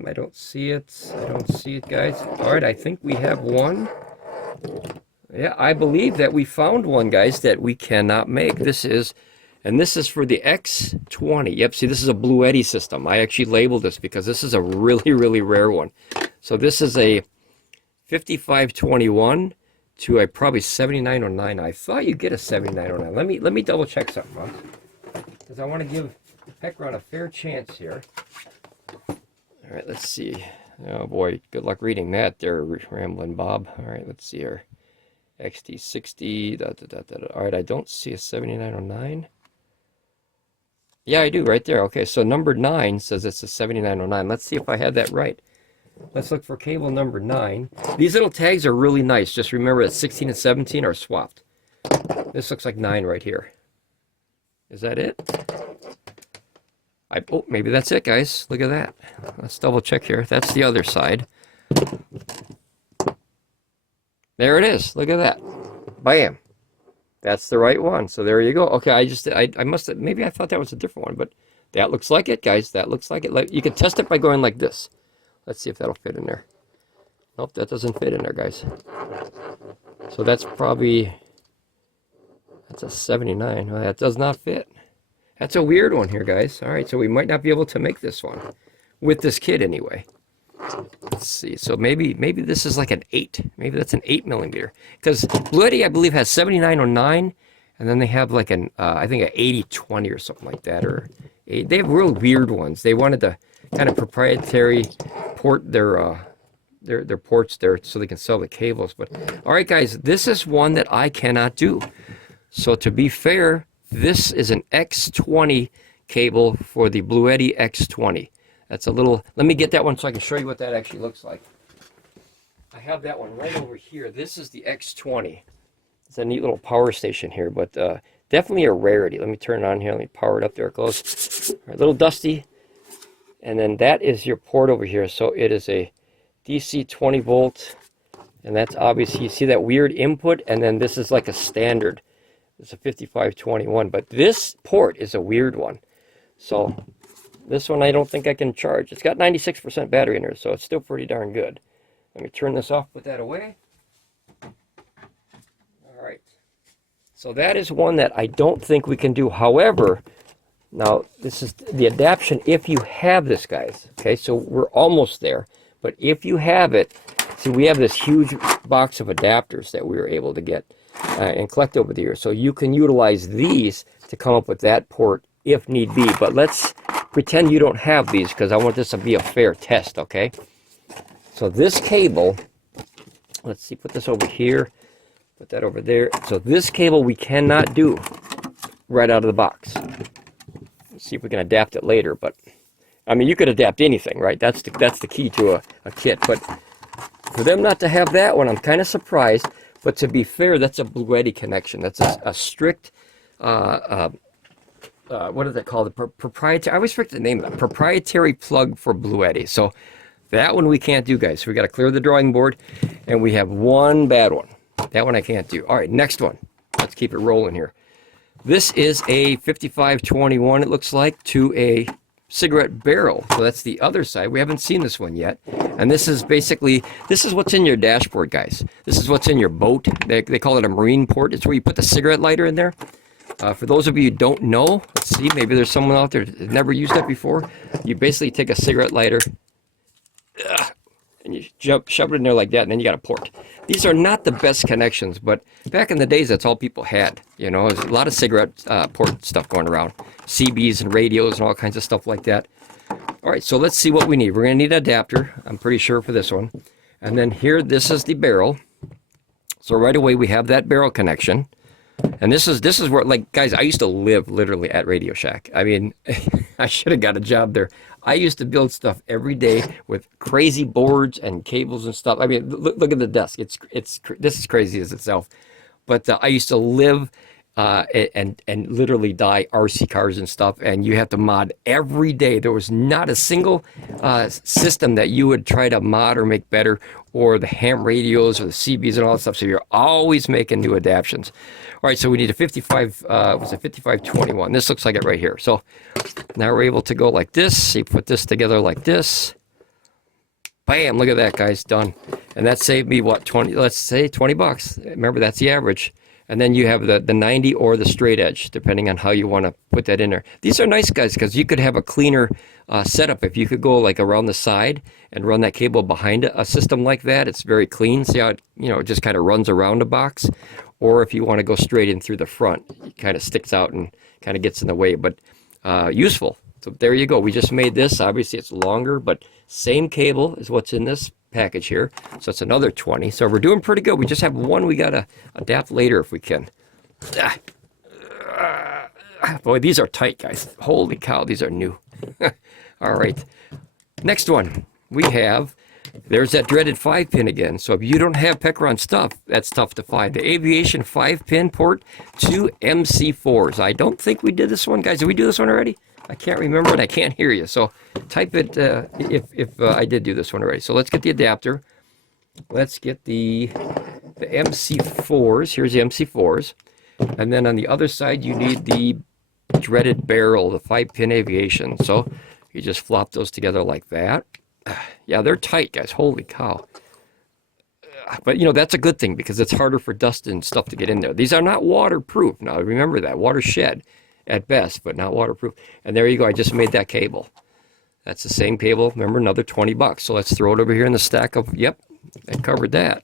I don't see it. I don't see it, guys. All right, I think we have one. Yeah, I believe that we found one, guys, that we cannot make. This is for the X20. Yep, see, this is a Blue Eddy system. I actually labeled this because this is a really, really rare one. So this is a 5521 to a probably 7909. I thought you'd get a 7909. Let me double check something, Ron, because I want to give Pecron a fair chance here. All right, let's see. Oh boy, good luck reading that there, Ramblin Bob. All right, let's see here. XT60. All right, I don't see a 7909. Yeah, I do right there. Okay, so number 9 says it's a 7909. Let's see if I had that right. Let's look for cable number 9. These little tags are really nice. Just remember that 16 and 17 are swapped. This looks like 9 right here. Is that it? Oh, maybe that's it, guys. Look at that. Let's double check here. That's the other side. There it is. Look at that. Bam. That's the right one. So there you go. Okay, I must have, maybe I thought that was a different one, but that looks like it, guys. That looks like it. You can test it by going like this. Let's see if that'll fit in there. Nope, that doesn't fit in there, guys. So that's probably, that's a 79. Well, that does not fit. That's a weird one here, guys. All right, so we might not be able to make this one with this kit anyway. Let's see. So maybe this is like an 8. Maybe that's an 8 millimeter. Because Blue Eddy, I believe, has 7909, and then they have like an I think an 8020 or something like that. Or they have real weird ones. They wanted to kind of proprietary port their ports there so they can sell the cables. But all right, guys, this is one that I cannot do. So to be fair, this is an X20 cable for the Blue Eddy X20. That's a little, let me get that one so I can show you what that actually looks like. I have that one right over here. This is the X20. It's a neat little power station here, but definitely a rarity. Let me turn it on here. Let me power it up there close. All right, a little dusty. And then that is your port over here. So it is a DC 20 volt. And that's obviously, you see that weird input, and then this is like a standard. It's a 5521, but this port is a weird one. So this one I don't think I can charge. It's got 96% battery in there, so it's still pretty darn good. Let me turn this off, put that away. All right. So that is one that I don't think we can do. However, now this is the adaptation if you have this, guys. Okay, so we're almost there. But if you have it, see, we have this huge box of adapters that we were able to get and collect over the years. So you can utilize these to come up with that port if need be. But let's pretend you don't have these because I want this to be a fair test, okay? So this cable, let's see, put this over here, put that over there. So this cable we cannot do right out of the box. Let's see if we can adapt it later. But I mean, you could adapt anything, right? That's the key to a kit. But for them not to have that one, I'm kind of surprised. But to be fair, that's a Blue Eddy connection. That's a strict what is it called? The proprietary, I always forget the name of that, proprietary plug for Bluetti. So that one we can't do, guys. So we got to clear the drawing board, and we have one bad one. That one I can't do. All right, next one. Let's keep it rolling here. This is a 5521, it looks like, to a cigarette barrel. So that's the other side. We haven't seen this one yet. And this is basically, this is what's in your dashboard, guys. This is what's in your boat. They call it a marine port. It's where you put the cigarette lighter in there. For those of you who don't know, let's see, maybe there's someone out there that never used that before. You basically take a cigarette lighter, and you shove it in there like that, and then you got a port. These are not the best connections, but back in the days, that's all people had. You know, there's a lot of cigarette port stuff going around. CBs and radios and all kinds of stuff like that. All right, so let's see what we need. We're going to need an adapter, I'm pretty sure, for this one. And then here, this is the barrel. So right away, we have that barrel connection. And this is where, like, guys, I used to live literally at Radio Shack. I mean, I should have got a job there. I used to build stuff every day with crazy boards and cables and stuff. I mean, look at the desk. This is crazy as itself. But I used to live and literally die RC cars and stuff, and you have to mod every day. There was not a single system that you would try to mod or make better, or the ham radios or the CBs and all that stuff. So you're always making new adaptions. All right, so we need a 5521. This looks like it right here. So now we're able to go like this. You put this together like this. Bam, look at that, guys, done. And that saved me, what, 20, let's say 20 bucks. Remember, that's the average. And then you have the 90 or the straight edge, depending on how you want to put that in there. These are nice, guys, because you could have a cleaner setup. If you could go like around the side and run that cable behind a system like that, it's very clean. See how it, it just kind of runs around a box? Or if you want to go straight in through the front, it kind of sticks out and kind of gets in the way, but useful. So there you go. We just made this. Obviously, it's longer, but same cable is what's in this package here. So it's another 20. So we're doing pretty good. We just have one we got to adapt later if we can. Boy, these are tight, guys. Holy cow, these are new. All right. Next one. We have, there's that dreaded 5-pin again. So if you don't have Pecron stuff, that's tough to find. The Aviation 5-pin port to MC4s. I don't think we did this one. Guys, did we do this one already? I can't remember and I can't hear you. So type it if I did do this one already. So let's get the adapter. Let's get the MC4s. Here's the MC4s. And then on the other side, you need the dreaded barrel, the 5-pin Aviation. So you just flop those together like that. Yeah, they're tight, guys. Holy cow. But, that's a good thing because it's harder for dust and stuff to get in there. These are not waterproof. Now, remember that. Water shed at best, but not waterproof. And there you go. I just made that cable. That's the same cable. Remember, another 20 bucks. So let's throw it over here in the stack of, yep, I covered that.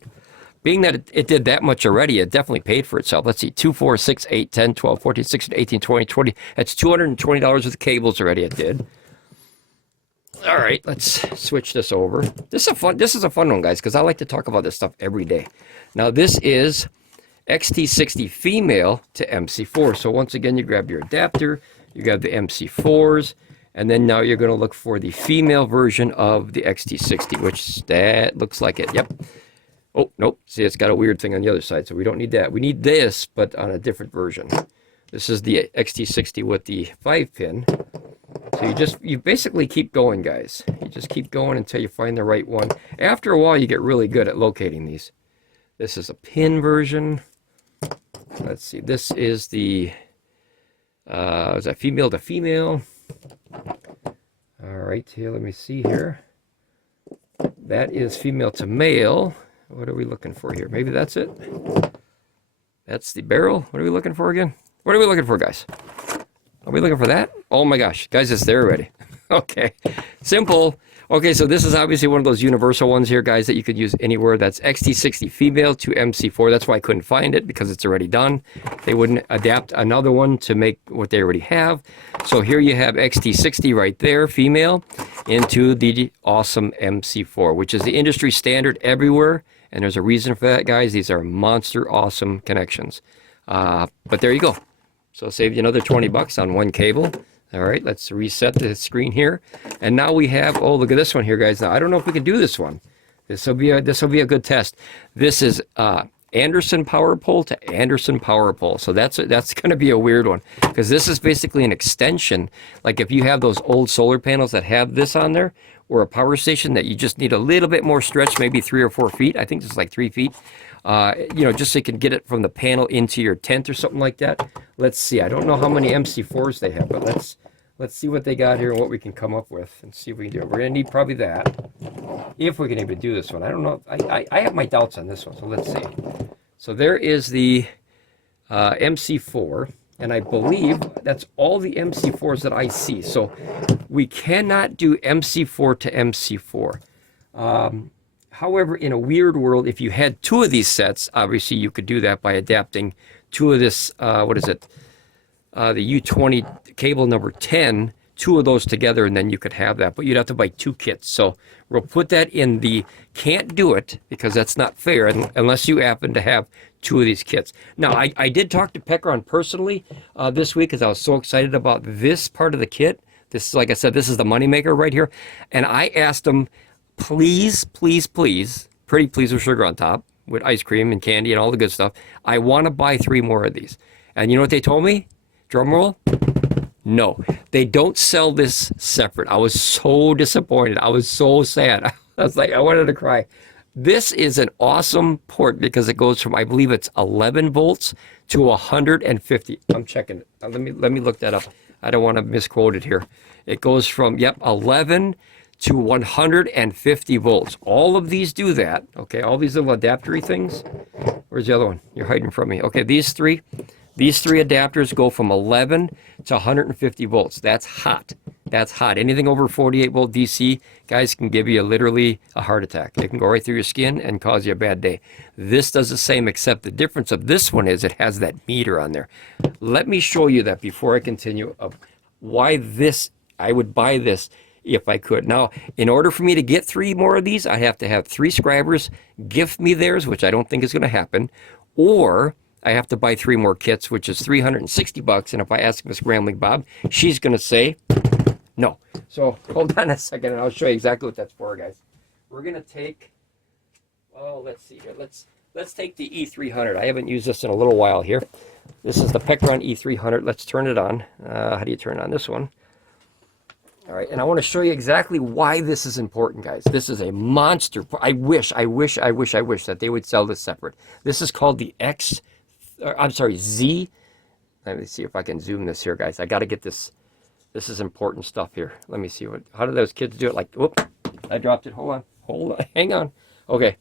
Being that it did that much already, it definitely paid for itself. Let's see, 2, 4, 6, 8, 10, 12, 14, 16, 18, 20, 20. That's $220 worth of cables already it did. All right, let's switch this over. This is a fun one, guys, because I like to talk about this stuff every day. Now, this is XT60 female to MC4. So once again, you grab your adapter, you grab the MC4s, and then now you're going to look for the female version of the XT60, which that looks like it. Yep. Oh, nope. See, it's got a weird thing on the other side, so we don't need that. We need this, but on a different version. This is the XT60 with the 5-pin. So you basically keep going, guys. You just keep going until you find the right one. After a while, you get really good at locating these. This is a pin version. Let's see. This is the is that female to female? All right, here. Let me see here. That is female to male. What are we looking for here? Maybe that's it. That's the barrel. What are we looking for again? What are we looking for, guys? Are we looking for that? Oh my gosh, guys, it's there already. Okay, simple. Okay, so this is obviously one of those universal ones here, guys, that you could use anywhere. That's XT60 female to MC4. That's why I couldn't find it, because it's already done. They wouldn't adapt another one to make what they already have. So here you have XT60 right there, female, into the awesome MC4, which is the industry standard everywhere. And there's a reason for that, guys. These are monster awesome connections. But there you go. So save you another 20 bucks on one cable. All right, let's reset the screen here. And now we have, oh, look at this one here, guys. Now, I don't know if we can do this one. This will be a good test. This is Anderson power pole to Anderson power pole. So that's going to be a weird one, because this is basically an extension. Like if you have those old solar panels that have this on there, or a power station that you just need a little bit more stretch, maybe 3 or 4 feet. I think it's like 3 feet. You know, just so you can get it from the panel into your tent or something like that. Let's see. I don't know how many MC4s they have, but let's see what they got here and what we can come up with and see if we can do it. We're going to need probably that, if we can even do this one. I don't know. I have my doubts on this one, so let's see. So there is the MC4, and I believe that's all the MC4s that I see. So we cannot do MC4 to MC4. However, in a weird world, if you had 2 of these sets, obviously you could do that by adapting 2 of this, what is it? The U20 cable number 10, 2 of those together, and then you could have that. But you'd have to buy 2 kits. So we'll put that in the can't do it, because that's not fair unless you happen to have 2 of these kits. Now, I did talk to Pecron personally this week, because I was so excited about this part of the kit. This is, like I said, this is the moneymaker right here. And I asked him, please, please, please, pretty please with sugar on top, with ice cream and candy and all the good stuff, I want to buy 3 more of these. And you know what they told me? Drum roll. No, they don't sell this separate. I was so disappointed. I was so sad. I was like, I wanted to cry. This is an awesome port, because it goes from, I believe it's 11 volts to 150. I'm checking it. Let me look that up. I don't want to misquote it here. It goes from, yep, 11 to 150 volts. All of these do that. Okay, all these little adaptery things. Where's the other one? You're hiding from me. Okay, these three adapters go from 11 to 150 volts. That's hot. That's hot. Anything over 48 volt DC, guys, can give you literally a heart attack. It can go right through your skin and cause you a bad day. This does the same, except the difference of this one is it has that meter on there. Let me show you that before I continue of why this, I would buy this if I could. Now, in order for me to get 3 more of these, I have to have 3 subscribers gift me theirs, which I don't think is going to happen, or I have to buy 3 more kits, which is $360. And if I ask Miss Ramblin Bob, she's going to say no. So hold on a second, and I'll show you exactly what that's for, guys. We're going to take, oh, let's see here. Let's take the E300. I haven't used this in a little while here. This is the Pecron E300. Let's turn it on. How do you turn on this one? All right, and I want to show you exactly why this is important, guys. This is a monster. I wish that they would sell this separate. This is called the Z. Let me see if I can zoom this here, guys. I got to get this. This is important stuff here. Let me see how do those kids do it? Like, whoop, I dropped it. Hold on, hang on. Okay,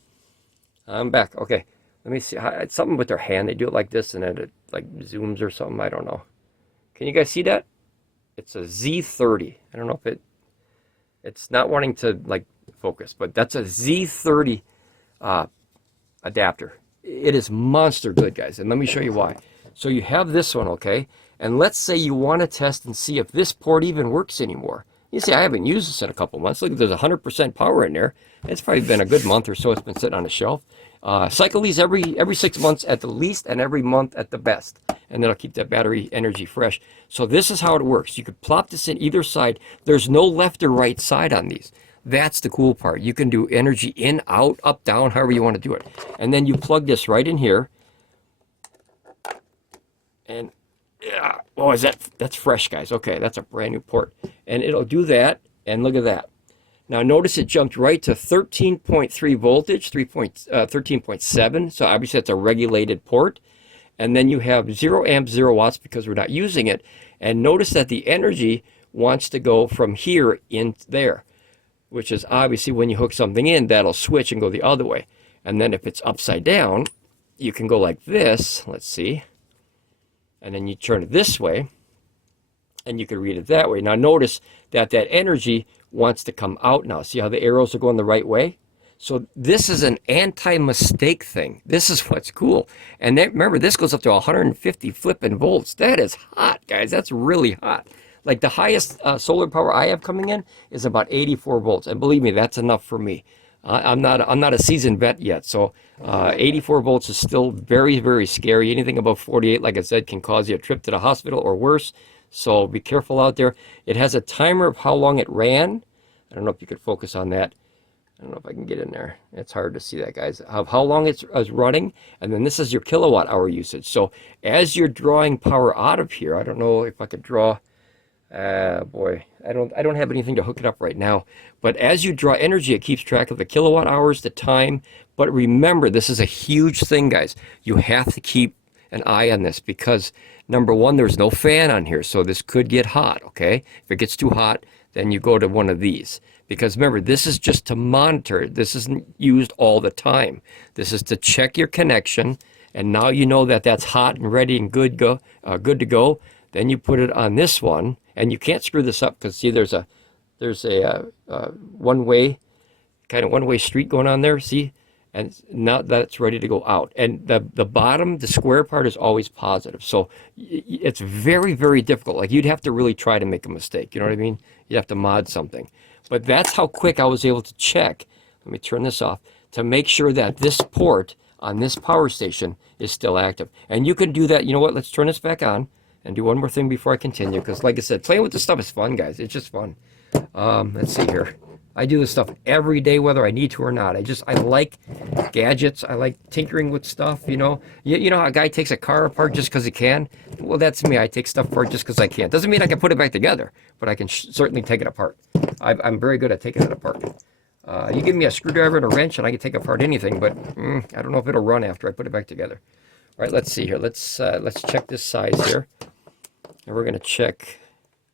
I'm back. Okay, let me see. It's something with their hand. They do it like this, and then it like zooms or something. I don't know. Can you guys see that? It's a Z30. I don't know if it's not wanting to like focus, but that's a Z30 adapter. It is monster good, guys, and let me show you why. So you have this one, okay? And let's say you want to test and see if this port even works anymore. You see, I haven't used this in a couple months. Look, there's 100% power in there. It's probably been a good month or so. It's been sitting on a shelf. Cycle these every 6 months at the least, and every month at the best. And that'll keep that battery energy fresh. So this is how it works. You could plop this in either side. There's no left or right side on these. That's the cool part. You can do energy in, out, up, down, however you want to do it. And then you plug this right in here. And yeah, oh, that's fresh, guys. Okay, that's a brand new port. And it'll do that, and look at that. Now notice it jumped right to 13.3 voltage, 13.7. So obviously that's a regulated port. And then you have 0 amps, 0 watts because we're not using it. And notice that the energy wants to go from here in there, which is obviously when you hook something in, that'll switch and go the other way. And then if it's upside down, you can go like this. Let's see. And then you turn it this way, and you can read it that way. Now notice that that energy wants to come out now. See how the arrows are going the right way? So this is an anti-mistake thing. This is what's cool. And then, remember, this goes up to 150 flipping volts. That is hot, guys. That's really hot. Like the highest solar power I have coming in is about 84 volts. And believe me, that's enough for me. I'm not a seasoned vet yet, so 84 volts is still very, very scary. Anything above 48, like I said, can cause you a trip to the hospital or worse. So be careful out there. It has a timer of how long it ran. I don't know if you could focus on that. I don't know if I can get in there. It's hard to see that, guys. How long it's running, and then this is your kilowatt hour usage. So as you're drawing power out of here, I don't know if I could draw. Boy, I don't have anything to hook it up right now. But as you draw energy, it keeps track of the kilowatt hours, the time. But remember, this is a huge thing, guys. You have to keep an eye on this because number one, there's no fan on here, so this could get hot. Okay, if it gets too hot, then you go to one of these. Because remember, this is just to monitor. This isn't used all the time. This is to check your connection, and now you know that that's hot and ready and good to go. Then you put it on this one, and you can't screw this up because see, there's a one-way street going on there. See, and now that's ready to go out. And the bottom, the square part, is always positive. So it's very, very difficult. Like you'd have to really try to make a mistake. You know what I mean? You'd have to mod something. But that's how quick I was able to check. Let me turn this off to make sure that this port on this power station is still active. And you can do that. You know what? Let's turn this back on and do one more thing before I continue. Because like I said, playing with this stuff is fun, guys. It's just fun. Let's see here. I do this stuff every day, whether I need to or not. I like gadgets. I like tinkering with stuff, you know. You know how a guy takes a car apart just because he can? Well, that's me. I take stuff apart just because I can. Doesn't mean I can put it back together, but I can certainly take it apart. I'm very good at taking it apart. You give me a screwdriver and a wrench and I can take apart anything, but I don't know if it'll run after I put it back together. All right, let's see here. Let's check this size here. And we're going to check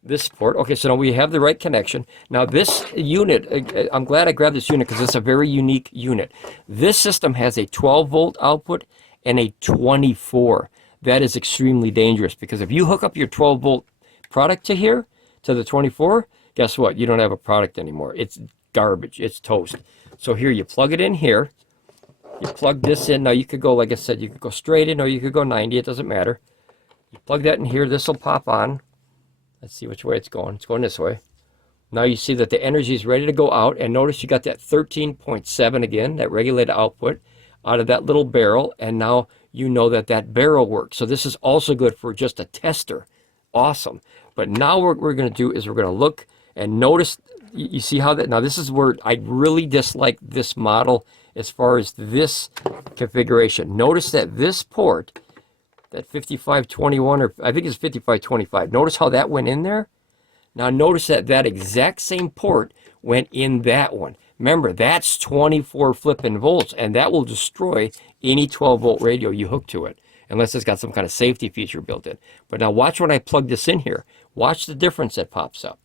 this port. Okay, so now we have the right connection. Now this unit, I'm glad I grabbed this unit because it's a very unique unit. This system has a 12-volt output and a 24. That is extremely dangerous because if you hook up your 12-volt product to here, to the 24, guess what? You don't have a product anymore. It's garbage. It's toast. So here, you plug it in here. You plug this in. Now you could go, like I said, you could go straight in or you could go 90. It doesn't matter. You plug that in here. This will pop on. Let's see which way it's going. It's going this way. Now you see that the energy is ready to go out. And notice you got that 13.7 again, that regulated output out of that little barrel. And now you know that that barrel works. So this is also good for just a tester. Awesome. But now what we're going to do is we're going to look and notice. You see how that, now this is where I really dislike this model as far as this configuration. Notice that this port, that 5521, or I think it's 5525. Notice how that went in there? Now notice that that exact same port went in that one. Remember, that's 24 flipping volts, and that will destroy any 12-volt radio you hook to it, unless it's got some kind of safety feature built in. But now watch when I plug this in here. Watch the difference that pops up.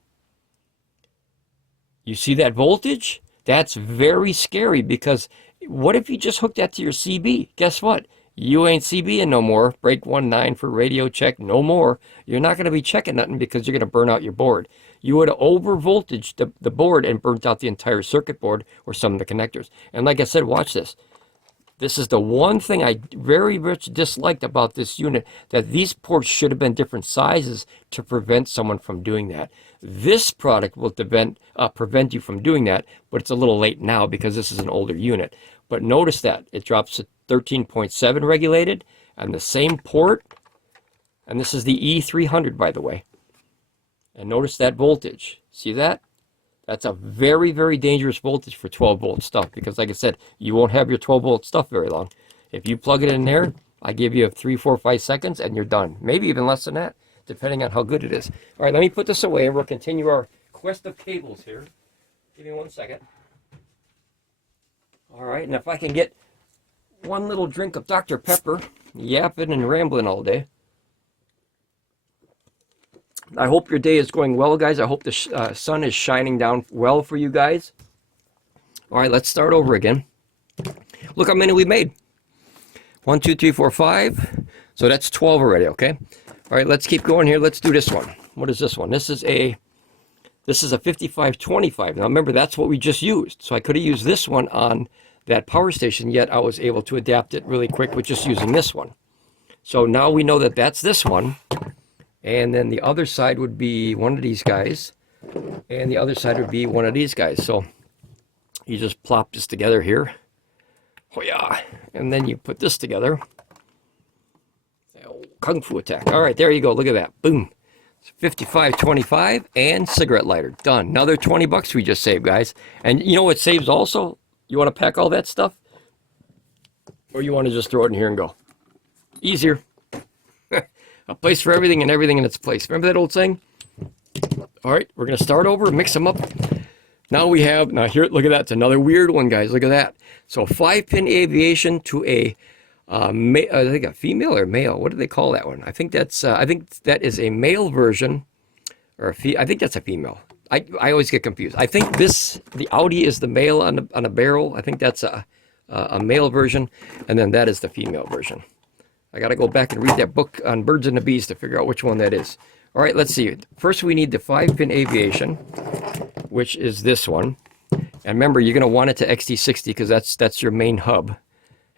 You see that voltage? That's very scary because what if you just hook that to your CB? Guess what? You ain't CBing no more. Break 19 for radio check, no more. You're not going to be checking nothing because you're going to burn out your board. You would have over voltaged the board and burnt out the entire circuit board or some of the connectors. And like I said, watch this. This is the one thing I very much disliked about this unit, that these ports should have been different sizes to prevent someone from doing that. This product will prevent you from doing that, but it's a little late now because this is an older unit. But notice that it drops to 13.7 regulated and the same port, and this is the E300, by the way. And notice that voltage. See that? That's a very, very dangerous voltage for 12-volt stuff because, like I said, you won't have your 12-volt stuff very long. If you plug it in there, I give you 3, 4, 5 seconds and you're done. Maybe even less than that, depending on how good it is. All right, let me put this away and we'll continue our quest of cables here. Give me 1 second. All right, and if I can get one little drink of Dr. Pepper, yapping and rambling all day. I hope your day is going well, guys. I hope the sun is shining down well for you guys. All right, let's start over again. Look how many we made. 1, 2, 3, 4, 5. So that's 12 already, okay? All right, let's keep going here. Let's do this one. What is this one? This is a 5525. Now remember, that's what we just used. So I could have used this one on that power station, yet I was able to adapt it really quick with just using this one. So now we know that that's this one. And then the other side would be one of these guys. And the other side would be one of these guys. So you just plop this together here. Oh yeah. And then you put this together. Kung Fu attack. All right, there you go. Look at that. Boom. 5525 and cigarette lighter. Done. Another 20 bucks we just saved, guys. And you know what saves also? You want to pack all that stuff? Or you want to just throw it in here and go? Easier. A place for everything and everything in its place. Remember that old saying? All right, we're going to start over, mix them up. Now we have, now here, look at that. It's another weird one, guys. Look at that. So 5-pin aviation to a, I think a female or male. What do they call that one? I think that's, I think that is a male version, or I think that's a female. I always get confused. I think this, the Audi is the male on a barrel. I think that's a male version, and then that is the female version. I got to go back and read that book on birds and the bees to figure out which one that is. All right, let's see. First, we need the 5-pin aviation, which is this one. And remember, you're going to want it to XT60 because that's your main hub.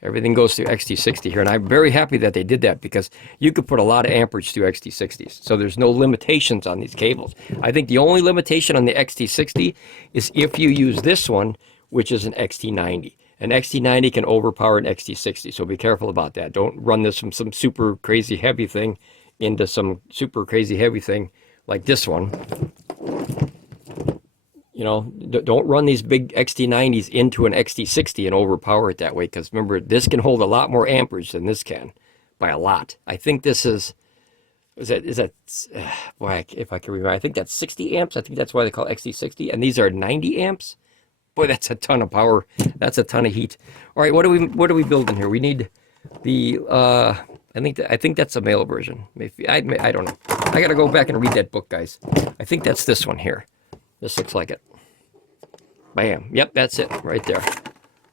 Everything goes through XT60 here, and I'm very happy that they did that because you could put a lot of amperage through XT60s. So there's no limitations on these cables. I think the only limitation on the XT60 is if you use this one, which is an XT90. An XT90 can overpower an XT60, so be careful about that. Don't run this from some super crazy heavy thing into some super crazy heavy thing like this one. You know, don't run these big XT90s into an XT60 and overpower it that way, because remember, this can hold a lot more amperage than this can, by a lot. I think this is that, boy, if I can remember, I think that's 60 amps. I think that's why they call it XT60, and these are 90 amps. Boy, that's a ton of power. That's a ton of heat. All right, what are we building here? We need the I think that's a male version. Maybe I don't know. I got to go back and read that book, guys. I think that's this one here. This looks like it. Bam. Yep, that's it right there.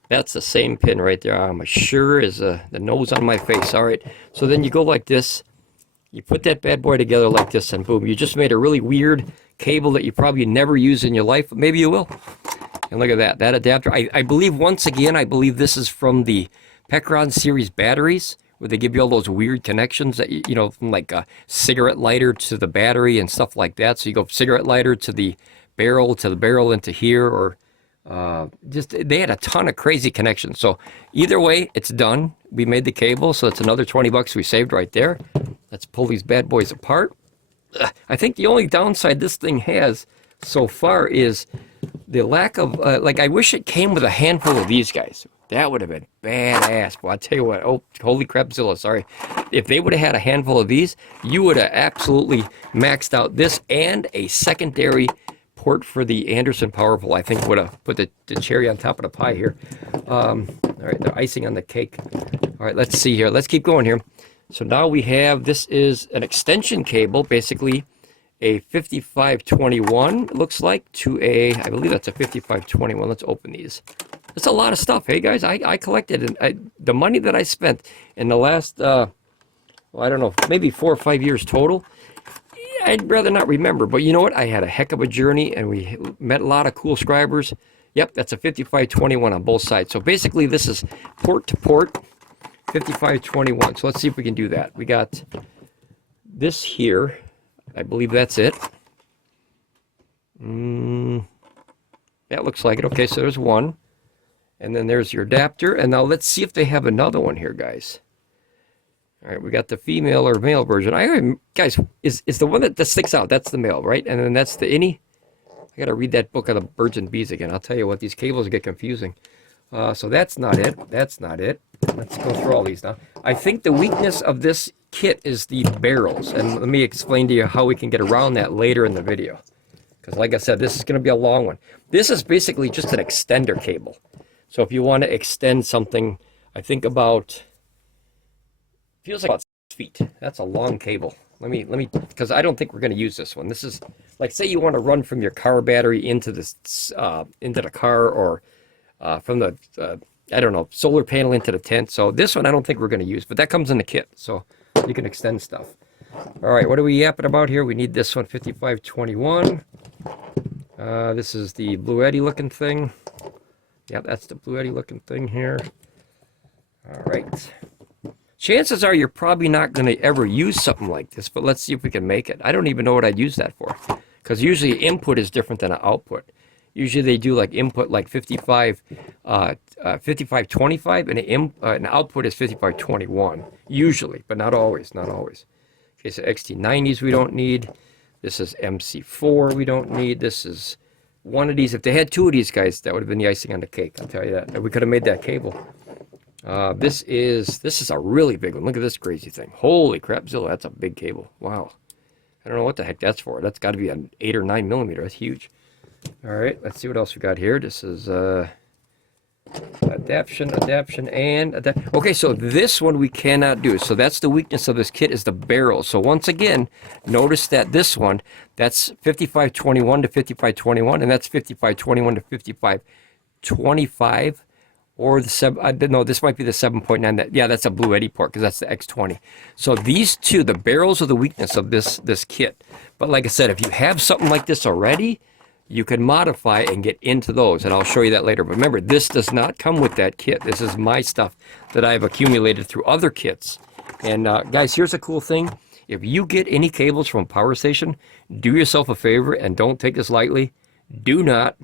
That's the same pin right there. I'm sure as the nose on my face. All right. So then you go like this. You put that bad boy together like this, and boom, you just made a really weird cable that you probably never use in your life, but maybe you will. And look at that adapter. I believe, once again, I believe this is from the Pecron series batteries, where they give you all those weird connections that, you know, from like a cigarette lighter to the battery and stuff like that. So you go cigarette lighter to the barrel into here, or just, they had a ton of crazy connections. So either way, it's done. We made the cable, so it's another 20 bucks we saved right there. Let's pull these bad boys apart. I think the only downside this thing has so far is the lack of, like, I wish it came with a handful of these guys. That would have been badass. Well, I'll tell you what, oh, holy crapzilla, sorry. If they would have had a handful of these, you would have absolutely maxed out this, and a secondary port for the Anderson Powerful, I think, would have put the cherry on top of the pie here. All right, the icing on the cake. All right, let's see here. Let's keep going here. So now we have, this is an extension cable, basically a 5521, looks like, to a, I believe that's a 5521. Let's open these. That's a lot of stuff. Hey, guys, I collected, and the money that I spent in the last, well, I don't know, maybe 4 or 5 years total, I'd rather not remember. But you know what? I had a heck of a journey, and we met a lot of cool scribers. Yep, that's a 5521 on both sides. So basically, this is port to port, 5521. So let's see if we can do that. We got this here. I believe that's it. That looks like it. Okay, so there's one. And then there's your adapter. And now let's see if they have another one here, guys. All right, we got the female or male version. Guys, is the one that sticks out, that's the male, right? And then that's the innie. I got to read that book on the birds and bees again. I'll tell you what, these cables get confusing. So that's not it. That's not it. Let's go through all these now. I think the weakness of this kit is the barrels. And let me explain to you how we can get around that later in the video. Because like I said, this is going to be a long one. This is basically just an extender cable. So if you want to extend something, I think about, feels like about 6 feet. That's a long cable. Let me, because I don't think we're going to use this one. This is, like, say you want to run from your car battery into this, into the car, or from the, I don't know, solar panel into the tent. So this one I don't think we're going to use, but that comes in the kit, so you can extend stuff. All right, what are we yapping about here? We need this one, 5521. This is the Blue Eddy looking thing. Yeah, that's the Blue Eddy looking thing here. All right. Chances are you're probably not going to ever use something like this, but let's see if we can make it. I don't even know what I'd use that for, because usually input is different than an output. Usually they do like input like 5525, and an output is 5521. Usually, but not always, not always. Okay, so XT90s we don't need. This is MC4 we don't need. This is one of these. If they had two of these guys, that would have been the icing on the cake. I'll tell you that. We could have made that cable. This is a really big one. Look at this crazy thing. Holy crap, Zilla, that's a big cable. Wow. I don't know what the heck that's for. That's got to be an 8 or 9 millimeter. That's huge. All right, let's see what else we got here. This is adaption, and adapt. Okay, so this one we cannot do. So that's the weakness of this kit, is the barrel. So once again, notice that this one, that's 5521 to 5521, and that's 5521 to 5525. Or the no, this might be the 7.9. Yeah, that's a Blue Eddy port, because that's the X20. So these two, the barrels are the weakness of this kit. But like I said, if you have something like this already, you can modify and get into those, and I'll show you that later. But remember, this does not come with that kit. This is my stuff that I've accumulated through other kits. And guys, here's a cool thing. If you get any cables from a power station, do yourself a favor and don't take this lightly. Do not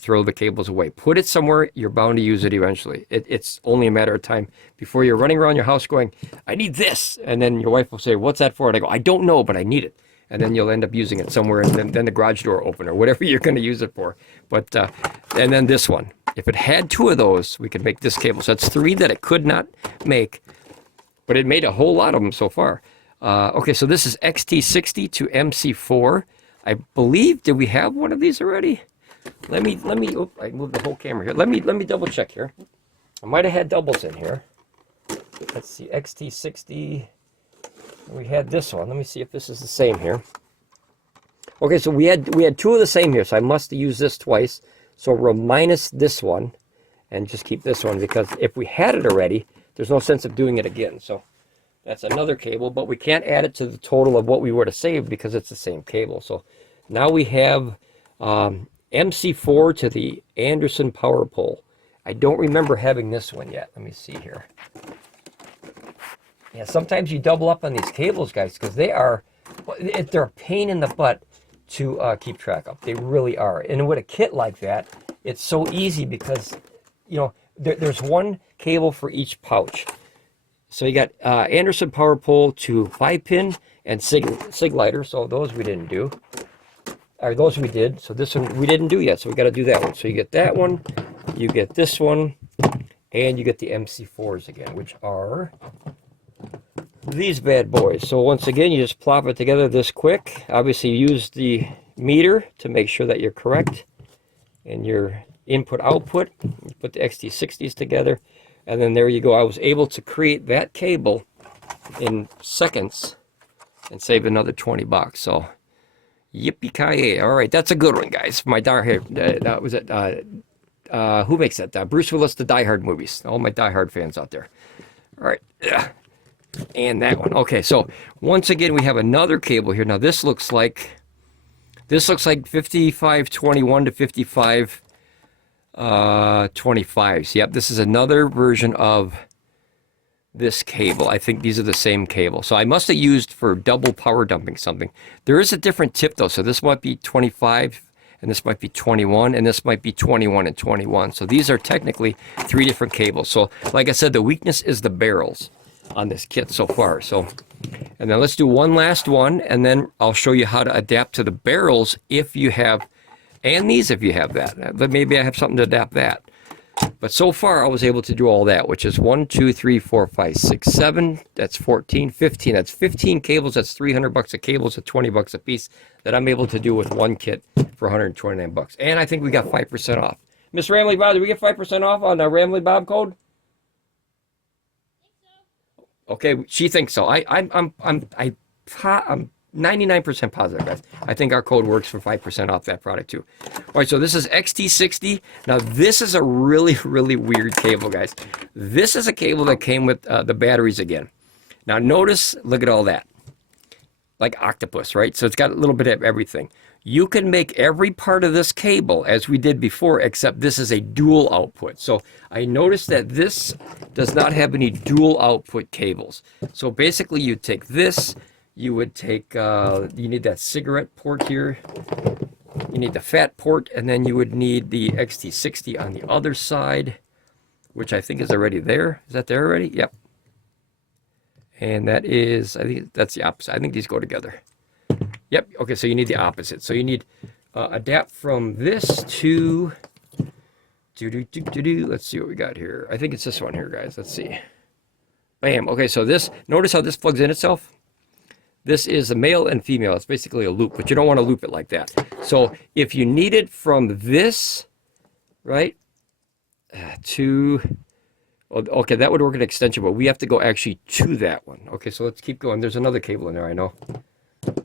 throw the cables away. Put it somewhere. You're bound to use it eventually. It's only a matter of time before you're running around your house going, I need this. And then your wife will say, what's that for? And I go, I don't know, but I need it. And then you'll end up using it somewhere, and then the garage door open or whatever you're going to use it for. But and then this one. If it had two of those, we could make this cable. So that's three that it could not make, but it made a whole lot of them so far. Okay, so this is XT60 to MC4. I believe, did we have one of these already? Let me, oh, I moved the whole camera here. Let me double check here. I might have had doubles in here. Let's see, XT60. We had this one. Let me see if this is the same here. Okay, so we had two of the same here, so I must have used this twice. So we'll minus this one and just keep this one, because if we had it already, there's no sense of doing it again. So that's another cable, but we can't add it to the total of what we would have saved because it's the same cable. So now we have MC4 to the Anderson power pole. I don't remember having this one yet. Let me see here. Yeah, sometimes you double up on these cables, guys, because they're a pain in the butt to keep track of. They really are. And with a kit like that, it's so easy because, you know, there's one cable for each pouch. So you got Anderson power pole to 5-pin and sig lighter. So those we didn't do. Or those we did. So this one we didn't do yet. So we got to do that one. So you get that one, you get this one, and you get the MC4s again, which are these bad boys. So once again, you just plop it together this quick. Obviously, use the meter to make sure that you're correct and your input output. You put the XT60s together, and then there you go. I was able to create that cable in seconds and save another 20 bucks. So yippee-ki-yay. All right, that's a good one, guys. My diehard, was it, who makes that? Bruce Willis, the Die Hard movies. All my Die Hard fans out there. All right, and that one. Okay, so once again, we have another cable here. Now this looks like 5521 to 5525. Yep, this is another version of this cable. I think these are the same cable. So I must have used for double power dumping something. There is a different tip though. So this might be 25 and this might be 21 and this might be 21 and 21. So these are technically three different cables. So like I said, the weakness is the barrels on this kit so far. So, and then let's do one last one, and then I'll show you how to adapt to the barrels if you have, and these if you have that. But maybe I have something to adapt that. But so far I was able to do all that, which is 1, 2, 3, 4, 5, 6, 7. That's 14, 15. That's 15 cables. That's 300 bucks a cable. So 20 bucks a piece that I'm able to do with one kit for 129 bucks. And I think we got 5% off. Miss Ramblin Bob, did we get 5% off on the Ramblin Bob code? Okay, she thinks so. I'm 99% positive, guys. I think our code works for 5% off that product too. All right, so this is XT60. Now this is a really, really weird cable, guys. This is a cable that came with the batteries again. Now notice, look at all that. Like octopus, right? So it's got a little bit of everything. You can make every part of this cable as we did before, except this is a dual output. So I noticed that this does not have any dual output cables. So basically you take this, you would take, you need that cigarette port here, you need the fat port, and then you would need the XT60 on the other side, which I think is already there. Is that there already? Yep. And that is, I think that's the opposite. I think these go together. Yep. Okay, so you need the opposite. So you need adapt from this to let's see what we got here. I think it's this one here, guys. Let's see. Bam. Okay, so this, notice how this plugs in itself. This is a male and female. It's basically a loop, but you don't want to loop it like that. So if you need it from this, right, to, well, okay, that would work an extension, but we have to go actually to that one. Okay, so let's keep going. There's another cable in there, I know.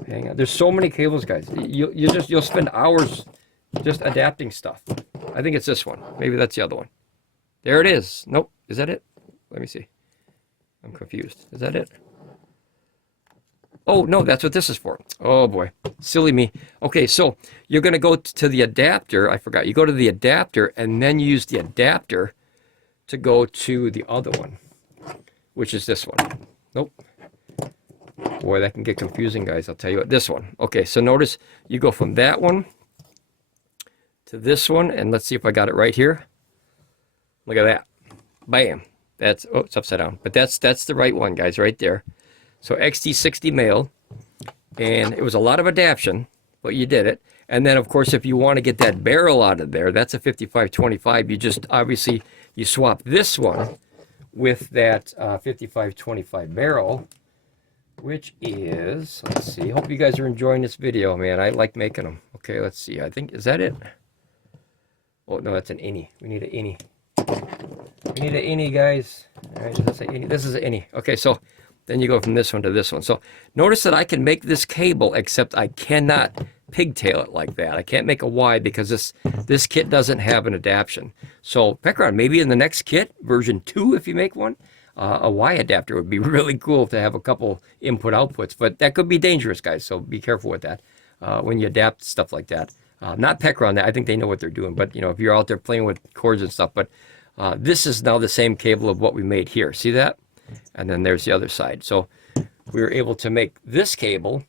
Hang on. There's so many cables, guys. You'll spend hours just adapting stuff. I think it's this one. Maybe that's the other one. There it is. Nope. Is that it? Let me see. I'm confused. Is that it? Oh, no, that's what this is for. Oh, boy. Silly me. Okay, so you're going to go to the adapter. I forgot. You go to the adapter, and then you use the adapter to go to the other one, which is this one. Nope. Boy, that can get confusing, guys. I'll tell you what. This one. Okay, so notice you go from that one to this one, and let's see if I got it right here. Look at that. Bam. That's, oh, it's upside down. But that's the right one, guys, right there. So XT60 male, and it was a lot of adaptation, but you did it. And then, of course, if you want to get that barrel out of there, that's a 5525. You just, obviously, you swap this one with that 5525 barrel, which is, let's see, hope you guys are enjoying this video, man. I like making them. Okay, let's see. I think, is that it? Oh, no, that's an innie. We need an innie. We need an innie, guys. All right, does it say innie? This is an innie. Okay, so then you go from this one to this one. So notice that I can make this cable, except I cannot pigtail it like that. I can't make a Y because this kit doesn't have an adaptation. So Pecron, maybe in the next kit, version 2, if you make one, a Y adapter would be really cool to have a couple input outputs. But that could be dangerous, guys, so be careful with that when you adapt stuff like that. Not Pecron, I think they know what they're doing. But, you know, if you're out there playing with cords and stuff. But this is now the same cable of what we made here. See that? And then there's the other side. So we were able to make this cable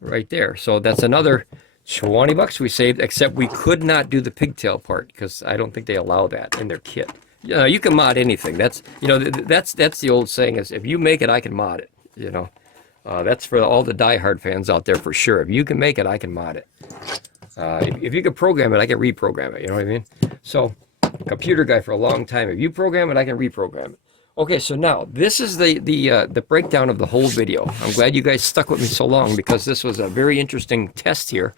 right there. So that's another 20 bucks we saved, except we could not do the pigtail part because I don't think they allow that in their kit. You know, you can mod anything. That's, you know, that's the old saying is, if you make it, I can mod it. You know, that's for all the diehard fans out there for sure. If you can make it, I can mod it. If you can program it, I can reprogram it. You know what I mean? So, computer guy for a long time. If you program it, I can reprogram it. Okay, so now this is the breakdown of the whole video. I'm glad you guys stuck with me so long because this was a very interesting test here.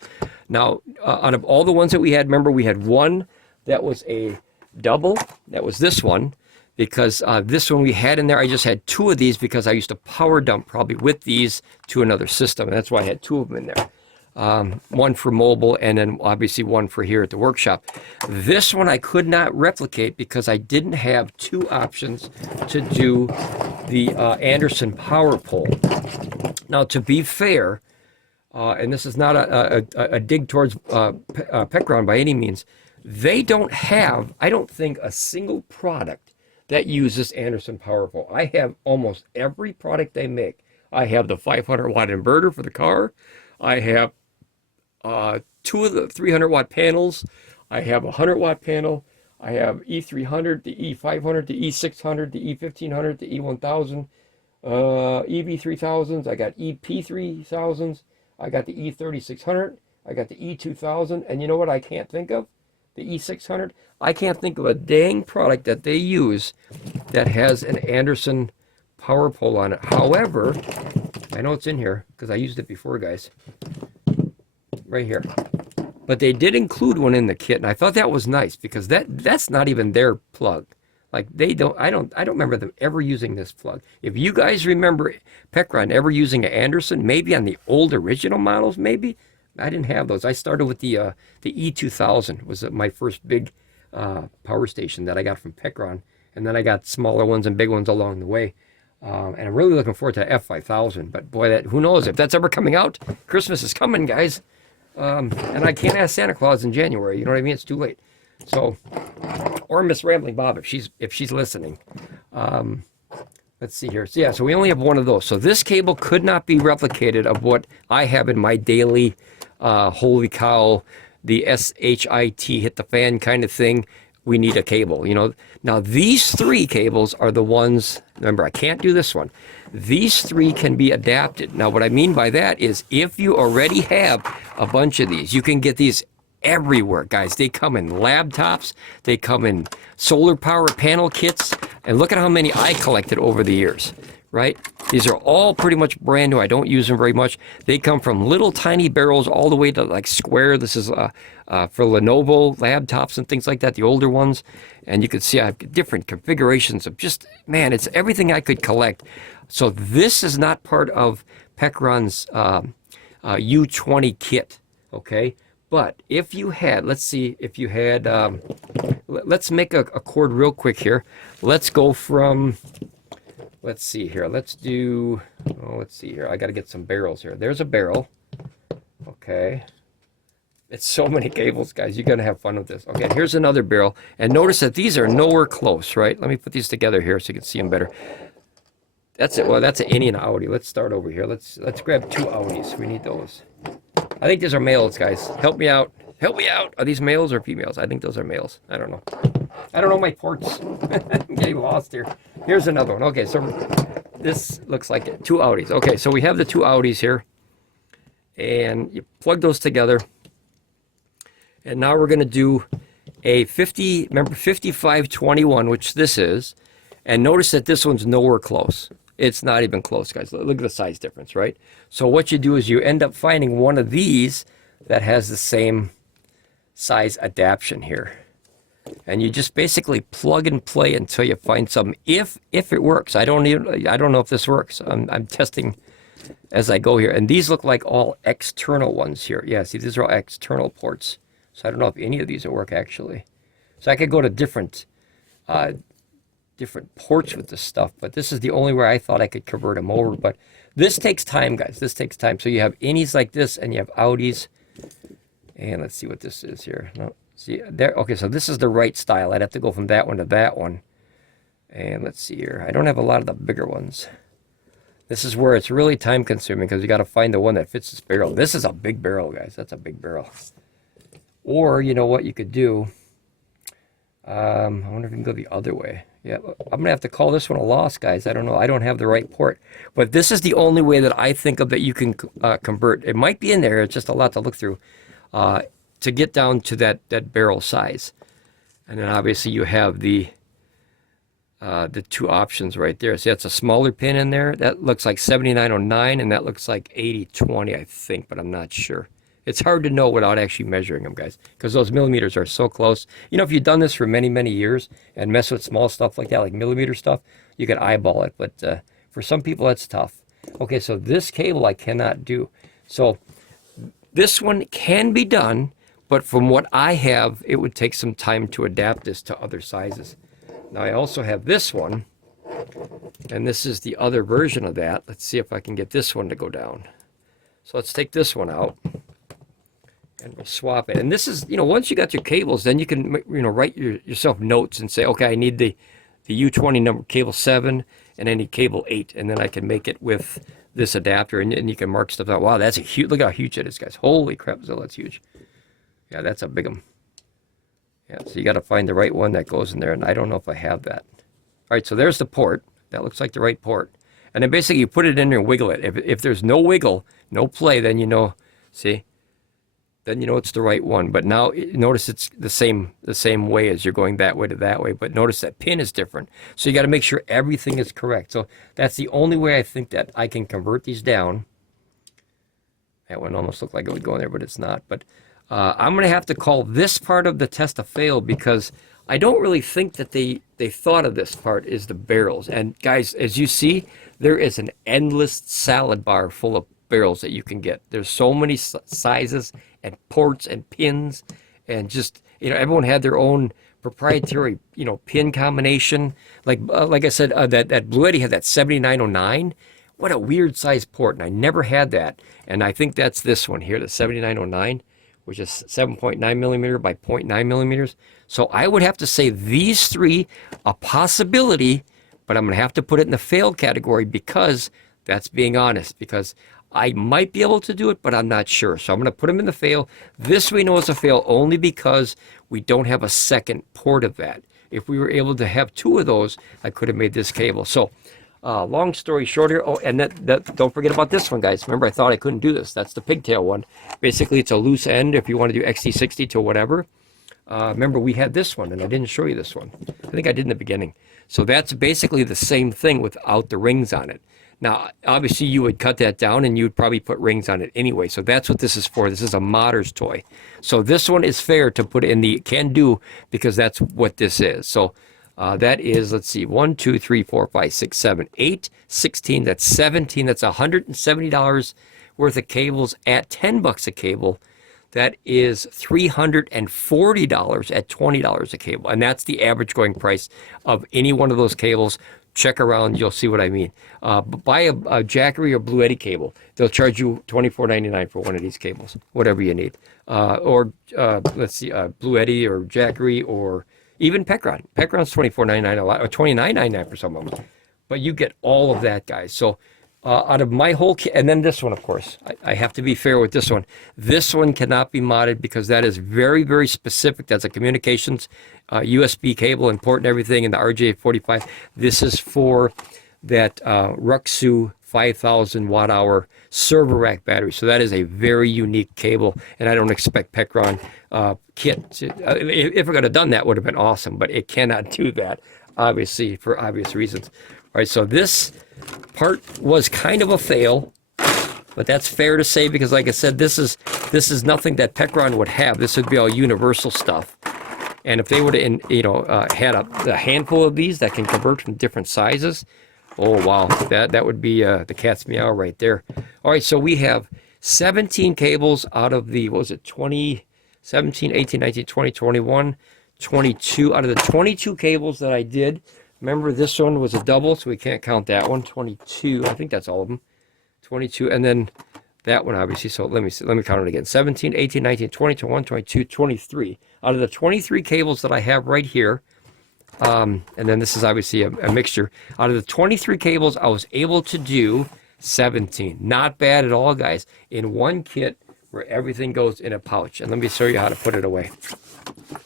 Now, out of all the ones that we had, remember we had one that was a double. That was this one because this one we had in there. I just had 2 of these because I used to power dump probably with these to another system, and that's why I had 2 of them in there. One for mobile and then obviously one for here at the workshop. This one I could not replicate because I didn't have 2 options to do the Anderson power pole. Now, to be fair, and this is not a dig towards Pecron by any means, they don't have, I don't think, a single product that uses Anderson power pole. I have almost every product they make. I have the 500 watt inverter for the car. I have 2 of the 300 watt panels. I have a 100 watt panel. I have E300, the E500, the E600, the E1500, the E1000, EV3000s. I got EP3000s. I got the E3600. I got the E2000. And you know what I can't think of? The E600. I can't think of a dang product that they use that has an Anderson power pole on it. However, I know it's in here because I used it before, guys. Right here. But they did include one in the kit, and I thought that was nice because that's not even their plug. Like they don't, I don't remember them ever using this plug. If you guys remember Pecron ever using an Anderson, maybe on the old original models, maybe. I didn't have those. I started with the E2000 was my first big power station that I got from Pecron, and then I got smaller ones and big ones along the way. And I'm really looking forward to F5000. But boy, who knows if that's ever coming out? Christmas is coming, guys. And I can't ask Santa Claus in January. You know what I mean? It's too late. So, or Miss Ramblin Bob if she's listening. Let's see here. So yeah, so we only have one of those. So this cable could not be replicated of what I have in my daily, holy cow, the SHIT hit the fan kind of thing. We need a cable, you know. Now these 3 cables are the ones, remember I can't do this one. These three can be adapted. Now, what I mean by that is if you already have a bunch of these, you can get these everywhere, guys. They come in laptops, they come in solar power panel kits, and look at how many I collected over the years, right? These are all pretty much brand new. I don't use them very much. They come from little tiny barrels all the way to like square. This is for Lenovo laptops and things like that, the older ones. And you can see I have different configurations of just, man, it's everything I could collect. So this is not part of Pecron's U20 kit, okay? But if you had, let's see, if you had, let's make a cord real quick here. Let's go from, let's see here. Let's do, oh, let's see here. I got to get some barrels here. There's a barrel. Okay. It's so many cables, guys. You're going to have fun with this. Okay, here's another barrel. And notice that these are nowhere close, right? Let me put these together here so you can see them better. That's it. Well, that's an innie and an outie. Let's start over here. Let's grab two outies. We need those. I think these are males, guys. Help me out. Help me out. Are these males or females? I think those are males. I don't know. I don't know my ports. I'm getting lost here. Here's another one. Okay, so this looks like it. Two outies. Okay, so we have the two outies here. And you plug those together. And now we're going to do a 5521, which this is. And notice that this one's nowhere close. It's not even close, guys. Look at the size difference, right? So what you do is you end up finding one of these that has the same size adaptation here. And you just basically plug and play until you find something. If it works. I don't know if this works. I'm testing as I go here. And these look like all external ones here. Yeah, see, these are all external ports. So I don't know if any of these will work actually. So I could go to different ports with this stuff, but this is the only way I thought I could convert them over. But this takes time, guys. This takes time. So you have innies like this, and you have outies. And let's see what this is here. No, see there. Okay, so this is the right style. I'd have to go from that one to that one. And let's see here. I don't have a lot of the bigger ones. This is where it's really time consuming because you got to find the one that fits this barrel. This is a big barrel, guys. That's a big barrel. Or you know what you could do? I wonder if we can go the other way. Yeah, I'm gonna have to call this one a loss, guys. I don't know. I don't have the right port, but this is the only way that I think of that you can convert. It might be in there. It's just a lot to look through to get down to that barrel size. And then obviously you have the two options right there. See, that's a smaller pin in there. That looks like 7909, and that looks like 8020, I think, but I'm not sure. It's hard to know without actually measuring them, guys, because those millimeters are so close. You know, if you've done this for many, many years and mess with small stuff like that, like millimeter stuff, you can eyeball it. But for some people, that's tough. Okay, so this cable I cannot do. So this one can be done, but from what I have, it would take some time to adapt this to other sizes. Now, I also have this one, and this is the other version of that. Let's see if I can get this one to go down. So let's take this one out. And we'll swap it. And this is, you know, once you got your cables, then you can, you know, write yourself notes and say, okay, I need the U20 number, cable 7, and I need cable 8. And then I can make it with this adapter, and you can mark stuff out. Wow, that's a huge, look how huge it is, guys. Holy crap, Zilla, that's huge. Yeah, that's a big one. Yeah, so you got to find the right one that goes in there, and I don't know if I have that. All right, so there's the port. That looks like the right port. And then basically you put it in there and wiggle it. If there's no wiggle, no play, then you know, see? Then you know it's the right one. But now notice it's the same way as you're going that way to that way. But notice that pin is different. So you got to make sure everything is correct. So that's the only way I think that I can convert these down. That one almost looked like it would go in there, but it's not. But I'm going to have to call this part of the test a fail because I don't really think that they thought of this part is the barrels. And guys, as you see, there is an endless salad bar full of barrels that you can get. There's so many sizes and ports and pins, and just, you know, everyone had their own proprietary, you know, pin combination. Like I said, that Blue Eddy had that 7909. What a weird size port, and I never had that. And I think that's this one here, the 7909, which is 7.9 millimeter by 0.9 millimeters. So I would have to say these three, a possibility, but I'm going to have to put it in the fail category because that's being honest, because I might be able to do it, but I'm not sure. So I'm going to put them in the fail. This we know is a fail only because we don't have a second port of that. If we were able to have two of those, I could have made this cable. So Long story short here, oh, and that don't forget about this one, guys. Remember, I thought I couldn't do this. That's the pigtail one. Basically, it's a loose end if you want to do XT60 to whatever. Remember, we had this one, and I didn't show you this one. I think I did in the beginning. So that's basically the same thing without the rings on it. Now, obviously, you would cut that down, and you would probably put rings on it anyway. So that's what this is for. This is a modder's toy. So this one is fair to put in the can-do because that's what this is. So that is, let's see, 1, 2, 3, 4, 5, 6, 7, 8, 16. That's 17. That's $170 worth of cables at $10 a cable. That is $340 at $20 a cable. And that's the average going price of any one of those cables. Check around, you'll see what I mean. Buy a Jackery or Blue Eddy cable. They'll charge you $24.99 for one of these cables, whatever you need. Let's see, Blue Eddy or Jackery or even Pecron. Pecron's $24.99 a lot, or $29.99 for some of them. But you get all of that, guys. So out of my whole kit, and then this one, of course, I have to be fair with this one. This one cannot be modded because that is very, very specific. That's a communications USB cable and port and everything in the RJ45. This is for that RUIXU 5,000 watt hour server rack battery. So that is a very unique cable, and I don't expect Pecron kit to, if it could have done that, would have been awesome, but it cannot do that, obviously, for obvious reasons. All right, so this part was kind of a fail, but that's fair to say because, like I said, this is nothing that Pecron would have. This would be all universal stuff. And if they would have, had a handful of these that can convert from different sizes, oh wow, that would be the cat's meow right there. All right, so we have 17 cables out of the, what was it, 20, 17, 18, 19, 20, 21, 22. Out of the 22 cables that I did, remember this one was a double, so we can't count that one. 22, I think that's all of them. 22, and then that one obviously, so let me count it again. 17, 18, 19, 20, 21, 22, 23. Out of the 23 cables that I have right here, and then this is obviously a mixture. Out of the 23 cables, I was able to do 17. Not bad at all, guys, in one kit where everything goes in a pouch. And let me show you how to put it away.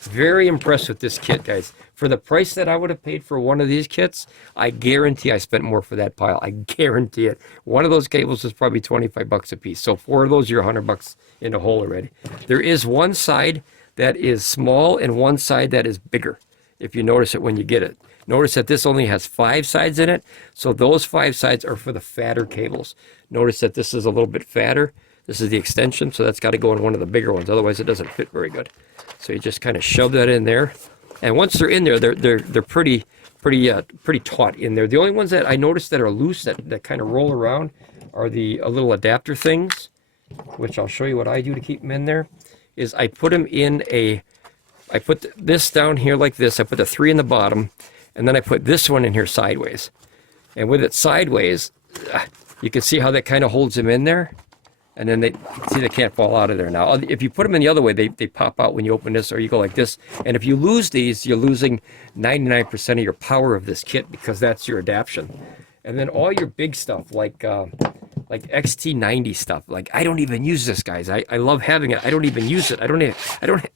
Very impressed with this kit, guys. For the price that I would have paid for one of these kits, I guarantee I spent more for that pile. I guarantee it. One of those cables is probably 25 bucks a piece. So 4 of those, you're 100 bucks in the hole already. There is one side that is small and one side that is bigger, if you notice it when you get it. Notice that this only has 5 sides in it, so those 5 sides are for the fatter cables. Notice that this is a little bit fatter. This is the extension, so that's got to go in one of the bigger ones, otherwise it doesn't fit very good. So you just kind of shove that in there, and once they're in there, they're pretty taut in there. The only ones that I noticed that are loose, that kind of roll around, are the little adapter things, which I'll show you what I do to keep them in there. Is I put them in I put this down here like this. I put the 3 in the bottom, and then I put this one in here sideways. And with it sideways, you can see how that kind of holds them in there. And then they can't fall out of there now. If you put them in the other way, they pop out when you open this, or you go like this. And if you lose these, you're losing 99% of your power of this kit because that's your adaptation. And then all your big stuff, like XT90 stuff. Like, I don't even use this, guys. I love having it. I don't even use it. I don't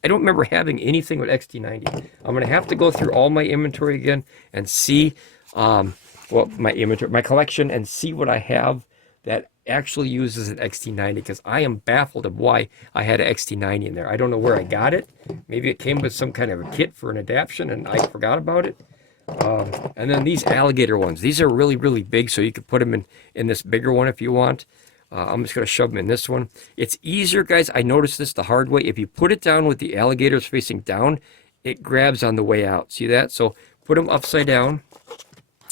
remember having anything with XT90. I'm gonna have to go through all my inventory again and see my collection, and see what I have that actually uses an XT90, because I am baffled of why I had an XT90 in there. I don't know where I got it. Maybe it came with some kind of a kit for an adaptation and I forgot about it. And then these alligator ones, these are really, really big, so you could put them in this bigger one if you want. I'm just going to shove them in this one. It's easier, guys. I noticed this the hard way. If you put it down with the alligators facing down, it grabs on the way out. See that? So put them upside down.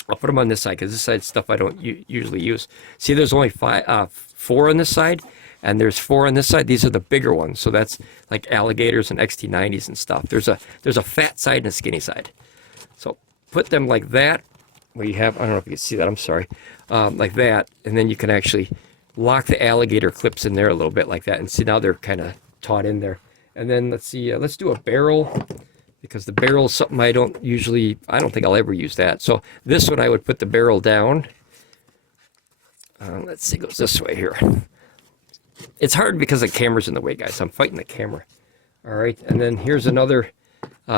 I'll put them on this side because this side's stuff I don't usually use. See, there's only 4 on this side, and there's 4 on this side. These are the bigger ones. So that's like alligators and XT90s and stuff. There's a fat side and a skinny side. So put them like that. Where you have, I don't know if you can see that, I'm sorry. Like that, and then you can actually lock the alligator clips in there a little bit like that. And see, now they're kind of taut in there. And then let's see, let's do a barrel, because the barrel is something I don't think I'll ever use that. So this one, I would put the barrel down. Let's see, it goes this way here. It's hard because the camera's in the way, guys. I'm fighting the camera. All right, and then here's another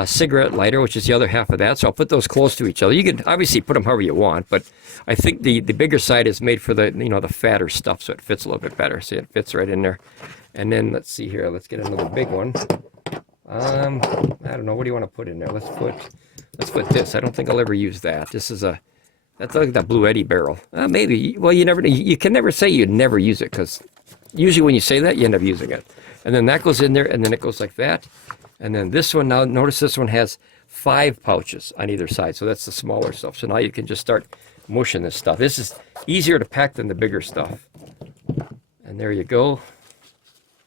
cigarette lighter, which is the other half of that. So I'll put those close to each other. You can obviously put them however you want, but I think the bigger side is made for the, you know, the fatter stuff, so it fits a little bit better. See, it fits right in there. And then let's see here. Let's get another big one. I don't know. What do you want to put in there? Let's put this. I don't think I'll ever use that. This is that's like that Blue Eddy barrel. Maybe. Well, you can never say you'd never use it, because usually when you say that, you end up using it. And then that goes in there, and then it goes like that. And then this one, now notice this one has 5 pouches on either side. So that's the smaller stuff. So now you can just start mushing this stuff. This is easier to pack than the bigger stuff. And there you go.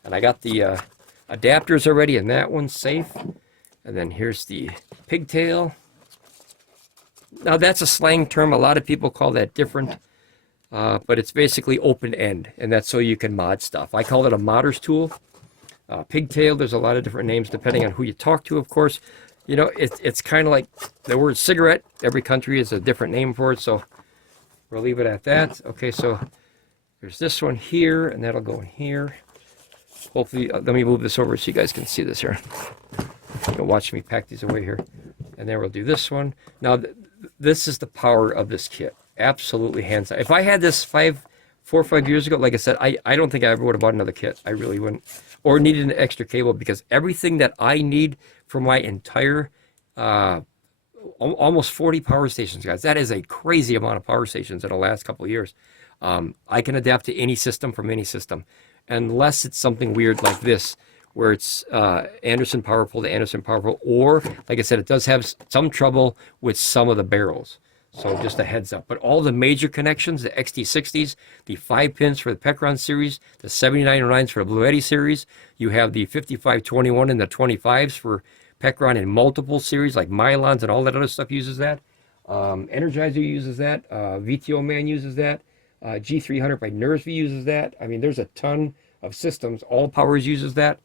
And I got the adapters already, and that one's safe. And then here's the pigtail. Now that's a slang term. A lot of people call that different. But it's basically open end. And that's so you can mod stuff. I call it a modder's tool. Pigtail, there's a lot of different names depending on who you talk to, of course. You know, it's kind of like the word cigarette. Every country has a different name for it, so we'll leave it at that. Okay, so there's this one here, and that'll go in here. Hopefully, let me move this over so you guys can see this here. You can watch me pack these away here. And then we'll do this one. Now, this is the power of this kit. Absolutely hands down. If I had this 4 or 5 years ago, like I said, I don't think I ever would have bought another kit. I really wouldn't. Or needed an extra cable, because everything that I need for my entire almost 40 power stations, guys. That is a crazy amount of power stations in the last couple of years. I can adapt to any system from any system, unless it's something weird like this, where it's Anderson power pole to Anderson power pole, or like I said, it does have some trouble with some of the barrels. So just a heads up. But all the major connections, the XT60s, the 5 pins for the Pecron series, the 7909s for the Blue Eddy series, you have the 5521 and the 25s for Pecron in multiple series, like Mylons and all that other stuff uses that. Energizer uses that. VTO Man uses that. G300 by NURSV uses that. I mean, there's a ton of systems. Allpowers uses that,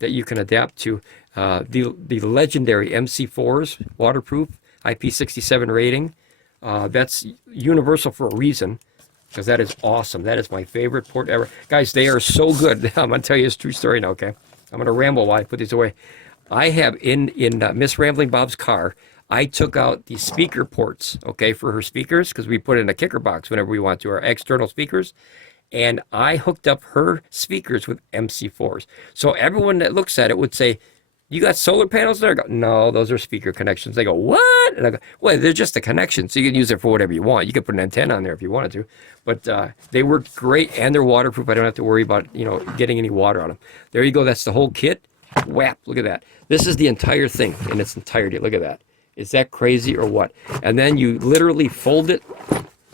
that you can adapt to. The legendary MC4s, waterproof, IP67 rating. That's universal for a reason, because that is awesome. That is my favorite port ever. Guys, they are so good. I'm going to tell you a true story now, okay? I'm going to ramble while I put these away. I have in Miss Ramblin Bob's car, I took out the speaker ports, okay, for her speakers, because we put it in a kicker box whenever we want to, our external speakers. And I hooked up her speakers with MC4s. So everyone that looks at it would say, "You got solar panels there?" I go, "No, those are speaker connections." They go, "What?" And I go, "Well, they're just a connection, so you can use it for whatever you want. You could put an antenna on there if you wanted to." But they work great, and they're waterproof. I don't have to worry about, you know, getting any water on them. There you go. That's the whole kit. Whap! Look at that. This is the entire thing in its entirety. Look at that. Is that crazy or what? And then you literally fold it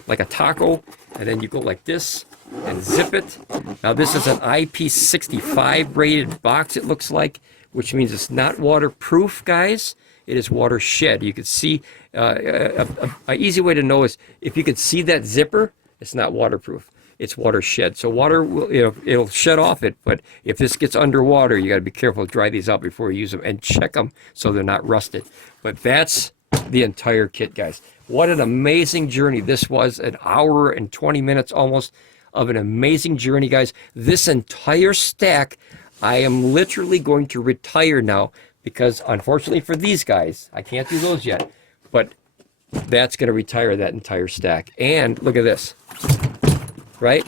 like a taco, and then you go like this and zip it. Now this is an IP65 rated box, it looks like, which means it's not waterproof, guys. It is watershed. You can see, an easy way to know is if you could see that zipper, it's not waterproof. It's watershed. So water will, you know, it'll shed off it, but if this gets underwater, you got to be careful to dry these out before you use them, and check them so they're not rusted. But that's the entire kit, guys. What an amazing journey this was. An hour and 20 minutes almost of an amazing journey, guys. This entire stack, I am literally going to retire now, because unfortunately for these guys, I can't do those yet, but that's going to retire that entire stack. And look at this, right?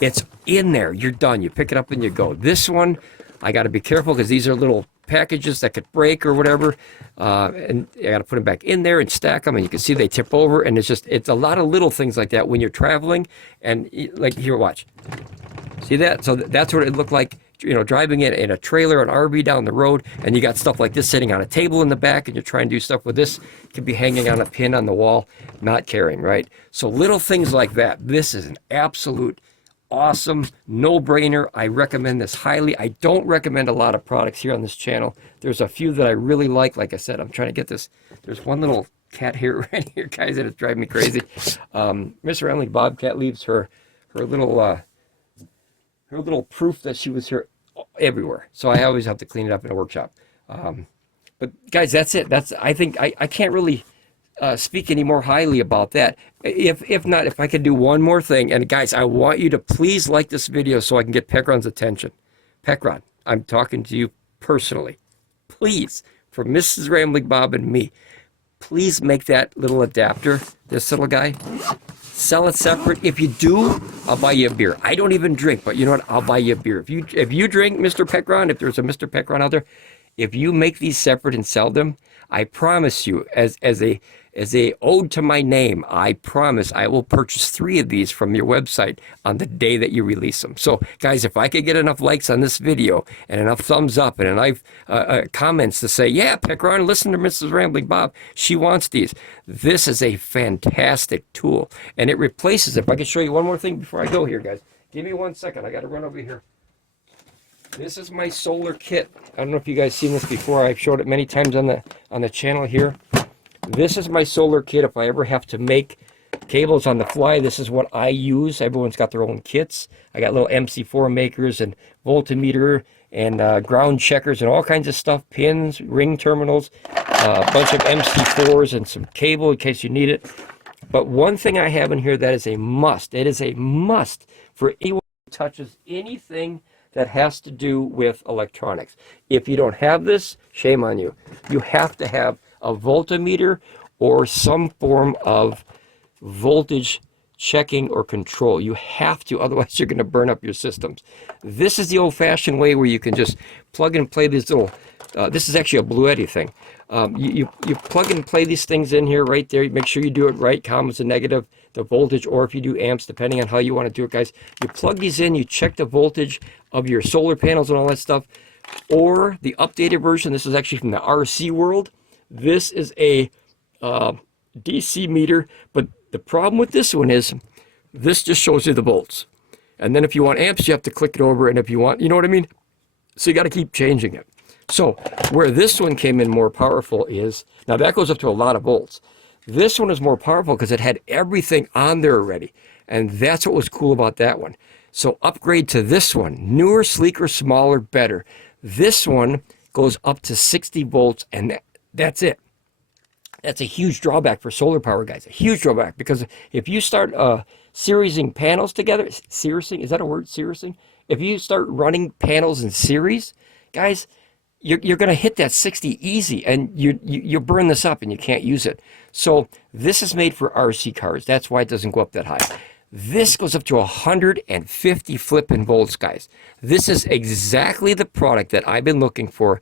It's in there. You're done. You pick it up and you go. This one, I got to be careful, because these are little packages that could break or whatever, and I got to put them back in there and stack them, and you can see they tip over, and it's a lot of little things like that when you're traveling. And like here, watch, see that? So that's what it looked like, you know, driving it in a trailer, an RV down the road, and you got stuff like this sitting on a table in the back, and you're trying to do stuff with this. It could be hanging on a pin on the wall, not carrying, right? So little things like that. This is an absolute awesome no-brainer. I recommend this highly. I don't recommend a lot of products here on this channel. There's a few that I really like. Like I said, I'm trying to get this. There's one little cat here right here, guys, that is driving me crazy. Miss Ramblin Bobcat leaves her little proof that she was here everywhere. So I always have to clean it up in a workshop. But guys, that's it. I think I can't really speak any more highly about that. If not, if I could do one more thing, and guys, I want you to please like this video so I can get Pecron's attention. Pecron, I'm talking to you personally. Please, for Mrs. Rambling Bob and me. Please make that little adapter, this little guy, sell it separate. If you do, I'll buy you a beer. I don't even drink, but you know what? I'll buy you a beer. If you drink Mr. Pecron, if there's a Mr. Pecron out there, if you make these separate and sell them, I promise you, as a ode to my name, I promise I will purchase 3 of these from your website on the day that you release them. So, guys, if I could get enough likes on this video and enough thumbs up and enough comments to say, yeah, Pecron, listen to Mrs. Rambling Bob, she wants these. This is a fantastic tool, and it replaces, if I can show you one more thing before I go here, guys. Give me 1 second. I got to run over here. This is my solar kit. I don't know if you guys seen this before. I've showed it many times on the channel here. This is my solar kit. If I ever have to make cables on the fly, this is what I use. Everyone's got their own kits. I got little MC4 makers and voltmeter and ground checkers and all kinds of stuff, pins, ring terminals, a bunch of MC4s and some cable in case you need it. But one thing I have in here that is a must, it is a must for anyone who touches anything that has to do with electronics. If you don't have this, shame on you. You have to have a voltmeter or some form of voltage checking or control. You have to, otherwise you're going to burn up your systems. This is the old-fashioned way where you can just plug and play these little, this is actually a Bluetti thing. You plug and play these things in here right there. Make sure you do it right, commons and negative, the voltage, or if you do amps, depending on how you want to do it, guys. You plug these in, you check the voltage of your solar panels and all that stuff. Or the updated version, this is actually from the RC world. This is a DC meter, but the problem with this one is this just shows you the volts. And then if you want amps, you have to click it over, and if you want, you know what I mean? So you got to keep changing it. So where this one came in more powerful is, now that goes up to a lot of volts. This one is more powerful because it had everything on there already. And that's what was cool about that one. So upgrade to this one, newer, sleeker, smaller, better. This one goes up to 60 volts, and that's it. That's a huge drawback for solar power, guys. A huge drawback, because if you start seriesing panels together, seriesing, is that a word, seriesing? If you start running panels in series, guys, you're going to hit that 60 easy, and you burn this up and you can't use it. So this is made for RC cars. That's why it doesn't go up that high. This goes up to 150 flipping volts, guys. This is exactly the product that I've been looking for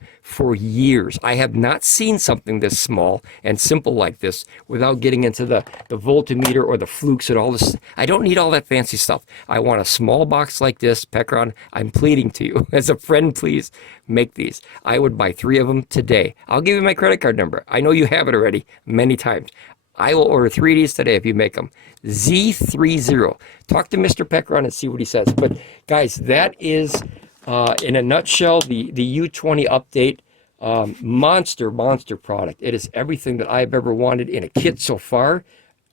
years. I have not seen something this small and simple like this without getting into the voltmeter or the flukes and all this. I don't need all that fancy stuff. I want a small box like this. Pecron, I'm pleading to you. As a friend, please make these. I would buy 3 of them today. I'll give you my credit card number. I know you have it already many times. I will order 3 of these today if you make them. Z30. Talk to Mr. Pecron and see what he says. But guys, that is, in a nutshell, the U20 update. Monster product. It is everything that I've ever wanted in a kit so far.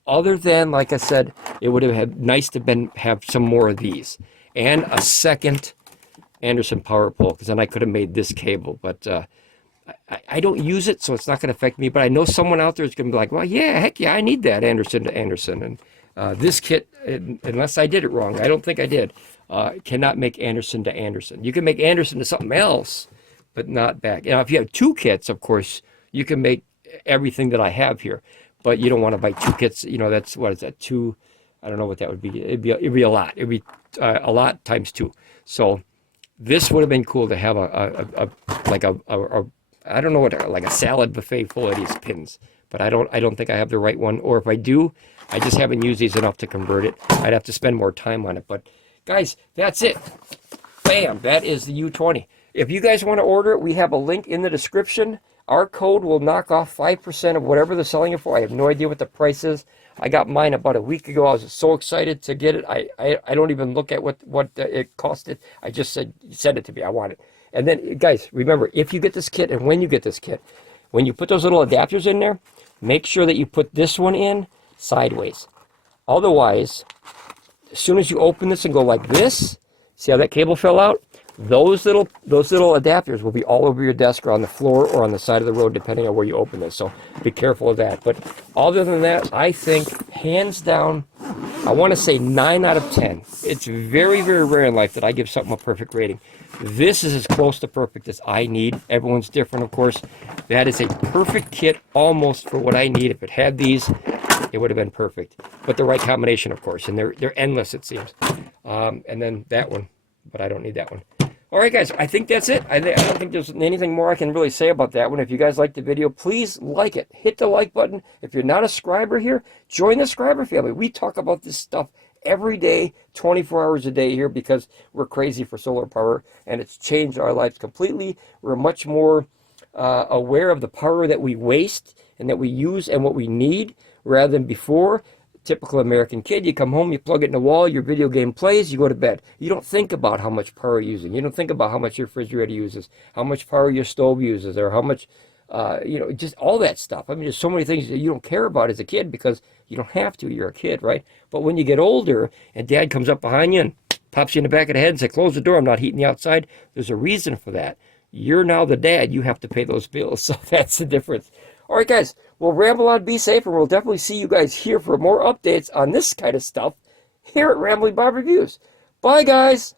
Other than, like I said, it would have been nice to have some more of these. And a second Anderson power pole, because then I could have made this cable. But I don't use it, so it's not going to affect me. But I know someone out there is going to be like, well, yeah, heck yeah, I need that Anderson to Anderson. And this kit, unless I did it wrong, I don't think I did, cannot make Anderson to Anderson. You can make Anderson to something else, but not back. Now, if you have 2 kits, of course, you can make everything that I have here. But you don't want to buy 2 kits. You know, that's, what is that, 2? I don't know what that would be. It'd be a lot. It'd be a lot times 2. So this would have been cool to have like a I don't know what, like a salad buffet full of these pins, but I don't think I have the right one, or if I do, I just haven't used these enough to convert it. I'd have to spend more time on it. But guys, that's it. Bam, that is the U20. If you guys want to order it, we have a link in the description. Our code will knock off 5% of whatever they're selling it for. I have no idea what the price is. I got mine about a week ago. I was so excited to get it. I don't even look at what it costed. I just said, send it to me. I want it. And then, guys, remember, if you get this kit and when you get this kit, when you put those little adapters in there, make sure that you put this one in sideways. Otherwise, as soon as you open this and go like this, see how that cable fell out? those little adapters will be all over your desk or on the floor or on the side of the road, depending on where you open this. So be careful of that. But other than that, I think hands down, I want to say 9 out of 10. It's very, very rare in life that I give something a perfect rating. This is as close to perfect as I need. Everyone's different, of course. That is a perfect kit almost for what I need. If it had these, it would have been perfect. But the right combination, of course, and they're endless, it seems. And then that one, but I don't need that one. All right, guys, I think that's it. I don't think there's anything more I can really say about that one. If you guys liked the video, please like it. Hit the like button. If you're not a subscriber here, join the subscriber family. We talk about this stuff every day, 24 hours a day here, because we're crazy for solar power, and it's changed our lives completely. We're much more aware of the power that we waste and that we use and what we need rather than before. Typical American kid, you come home, you plug it in the wall, your video game plays, you go to bed. You don't think about how much power you're using. You don't think about how much your refrigerator uses, how much power your stove uses, or how much, just all that stuff. I mean, there's so many things that you don't care about as a kid because you don't have to. You're a kid, right? But when you get older and dad comes up behind you and pops you in the back of the head and says, close the door, I'm not heating the outside, there's a reason for that. You're now the dad. You have to pay those bills. So that's the difference. All right, guys, we'll ramble on, be safe, and we'll definitely see you guys here for more updates on this kind of stuff here at Ramblin Bob Reviews. Bye, guys.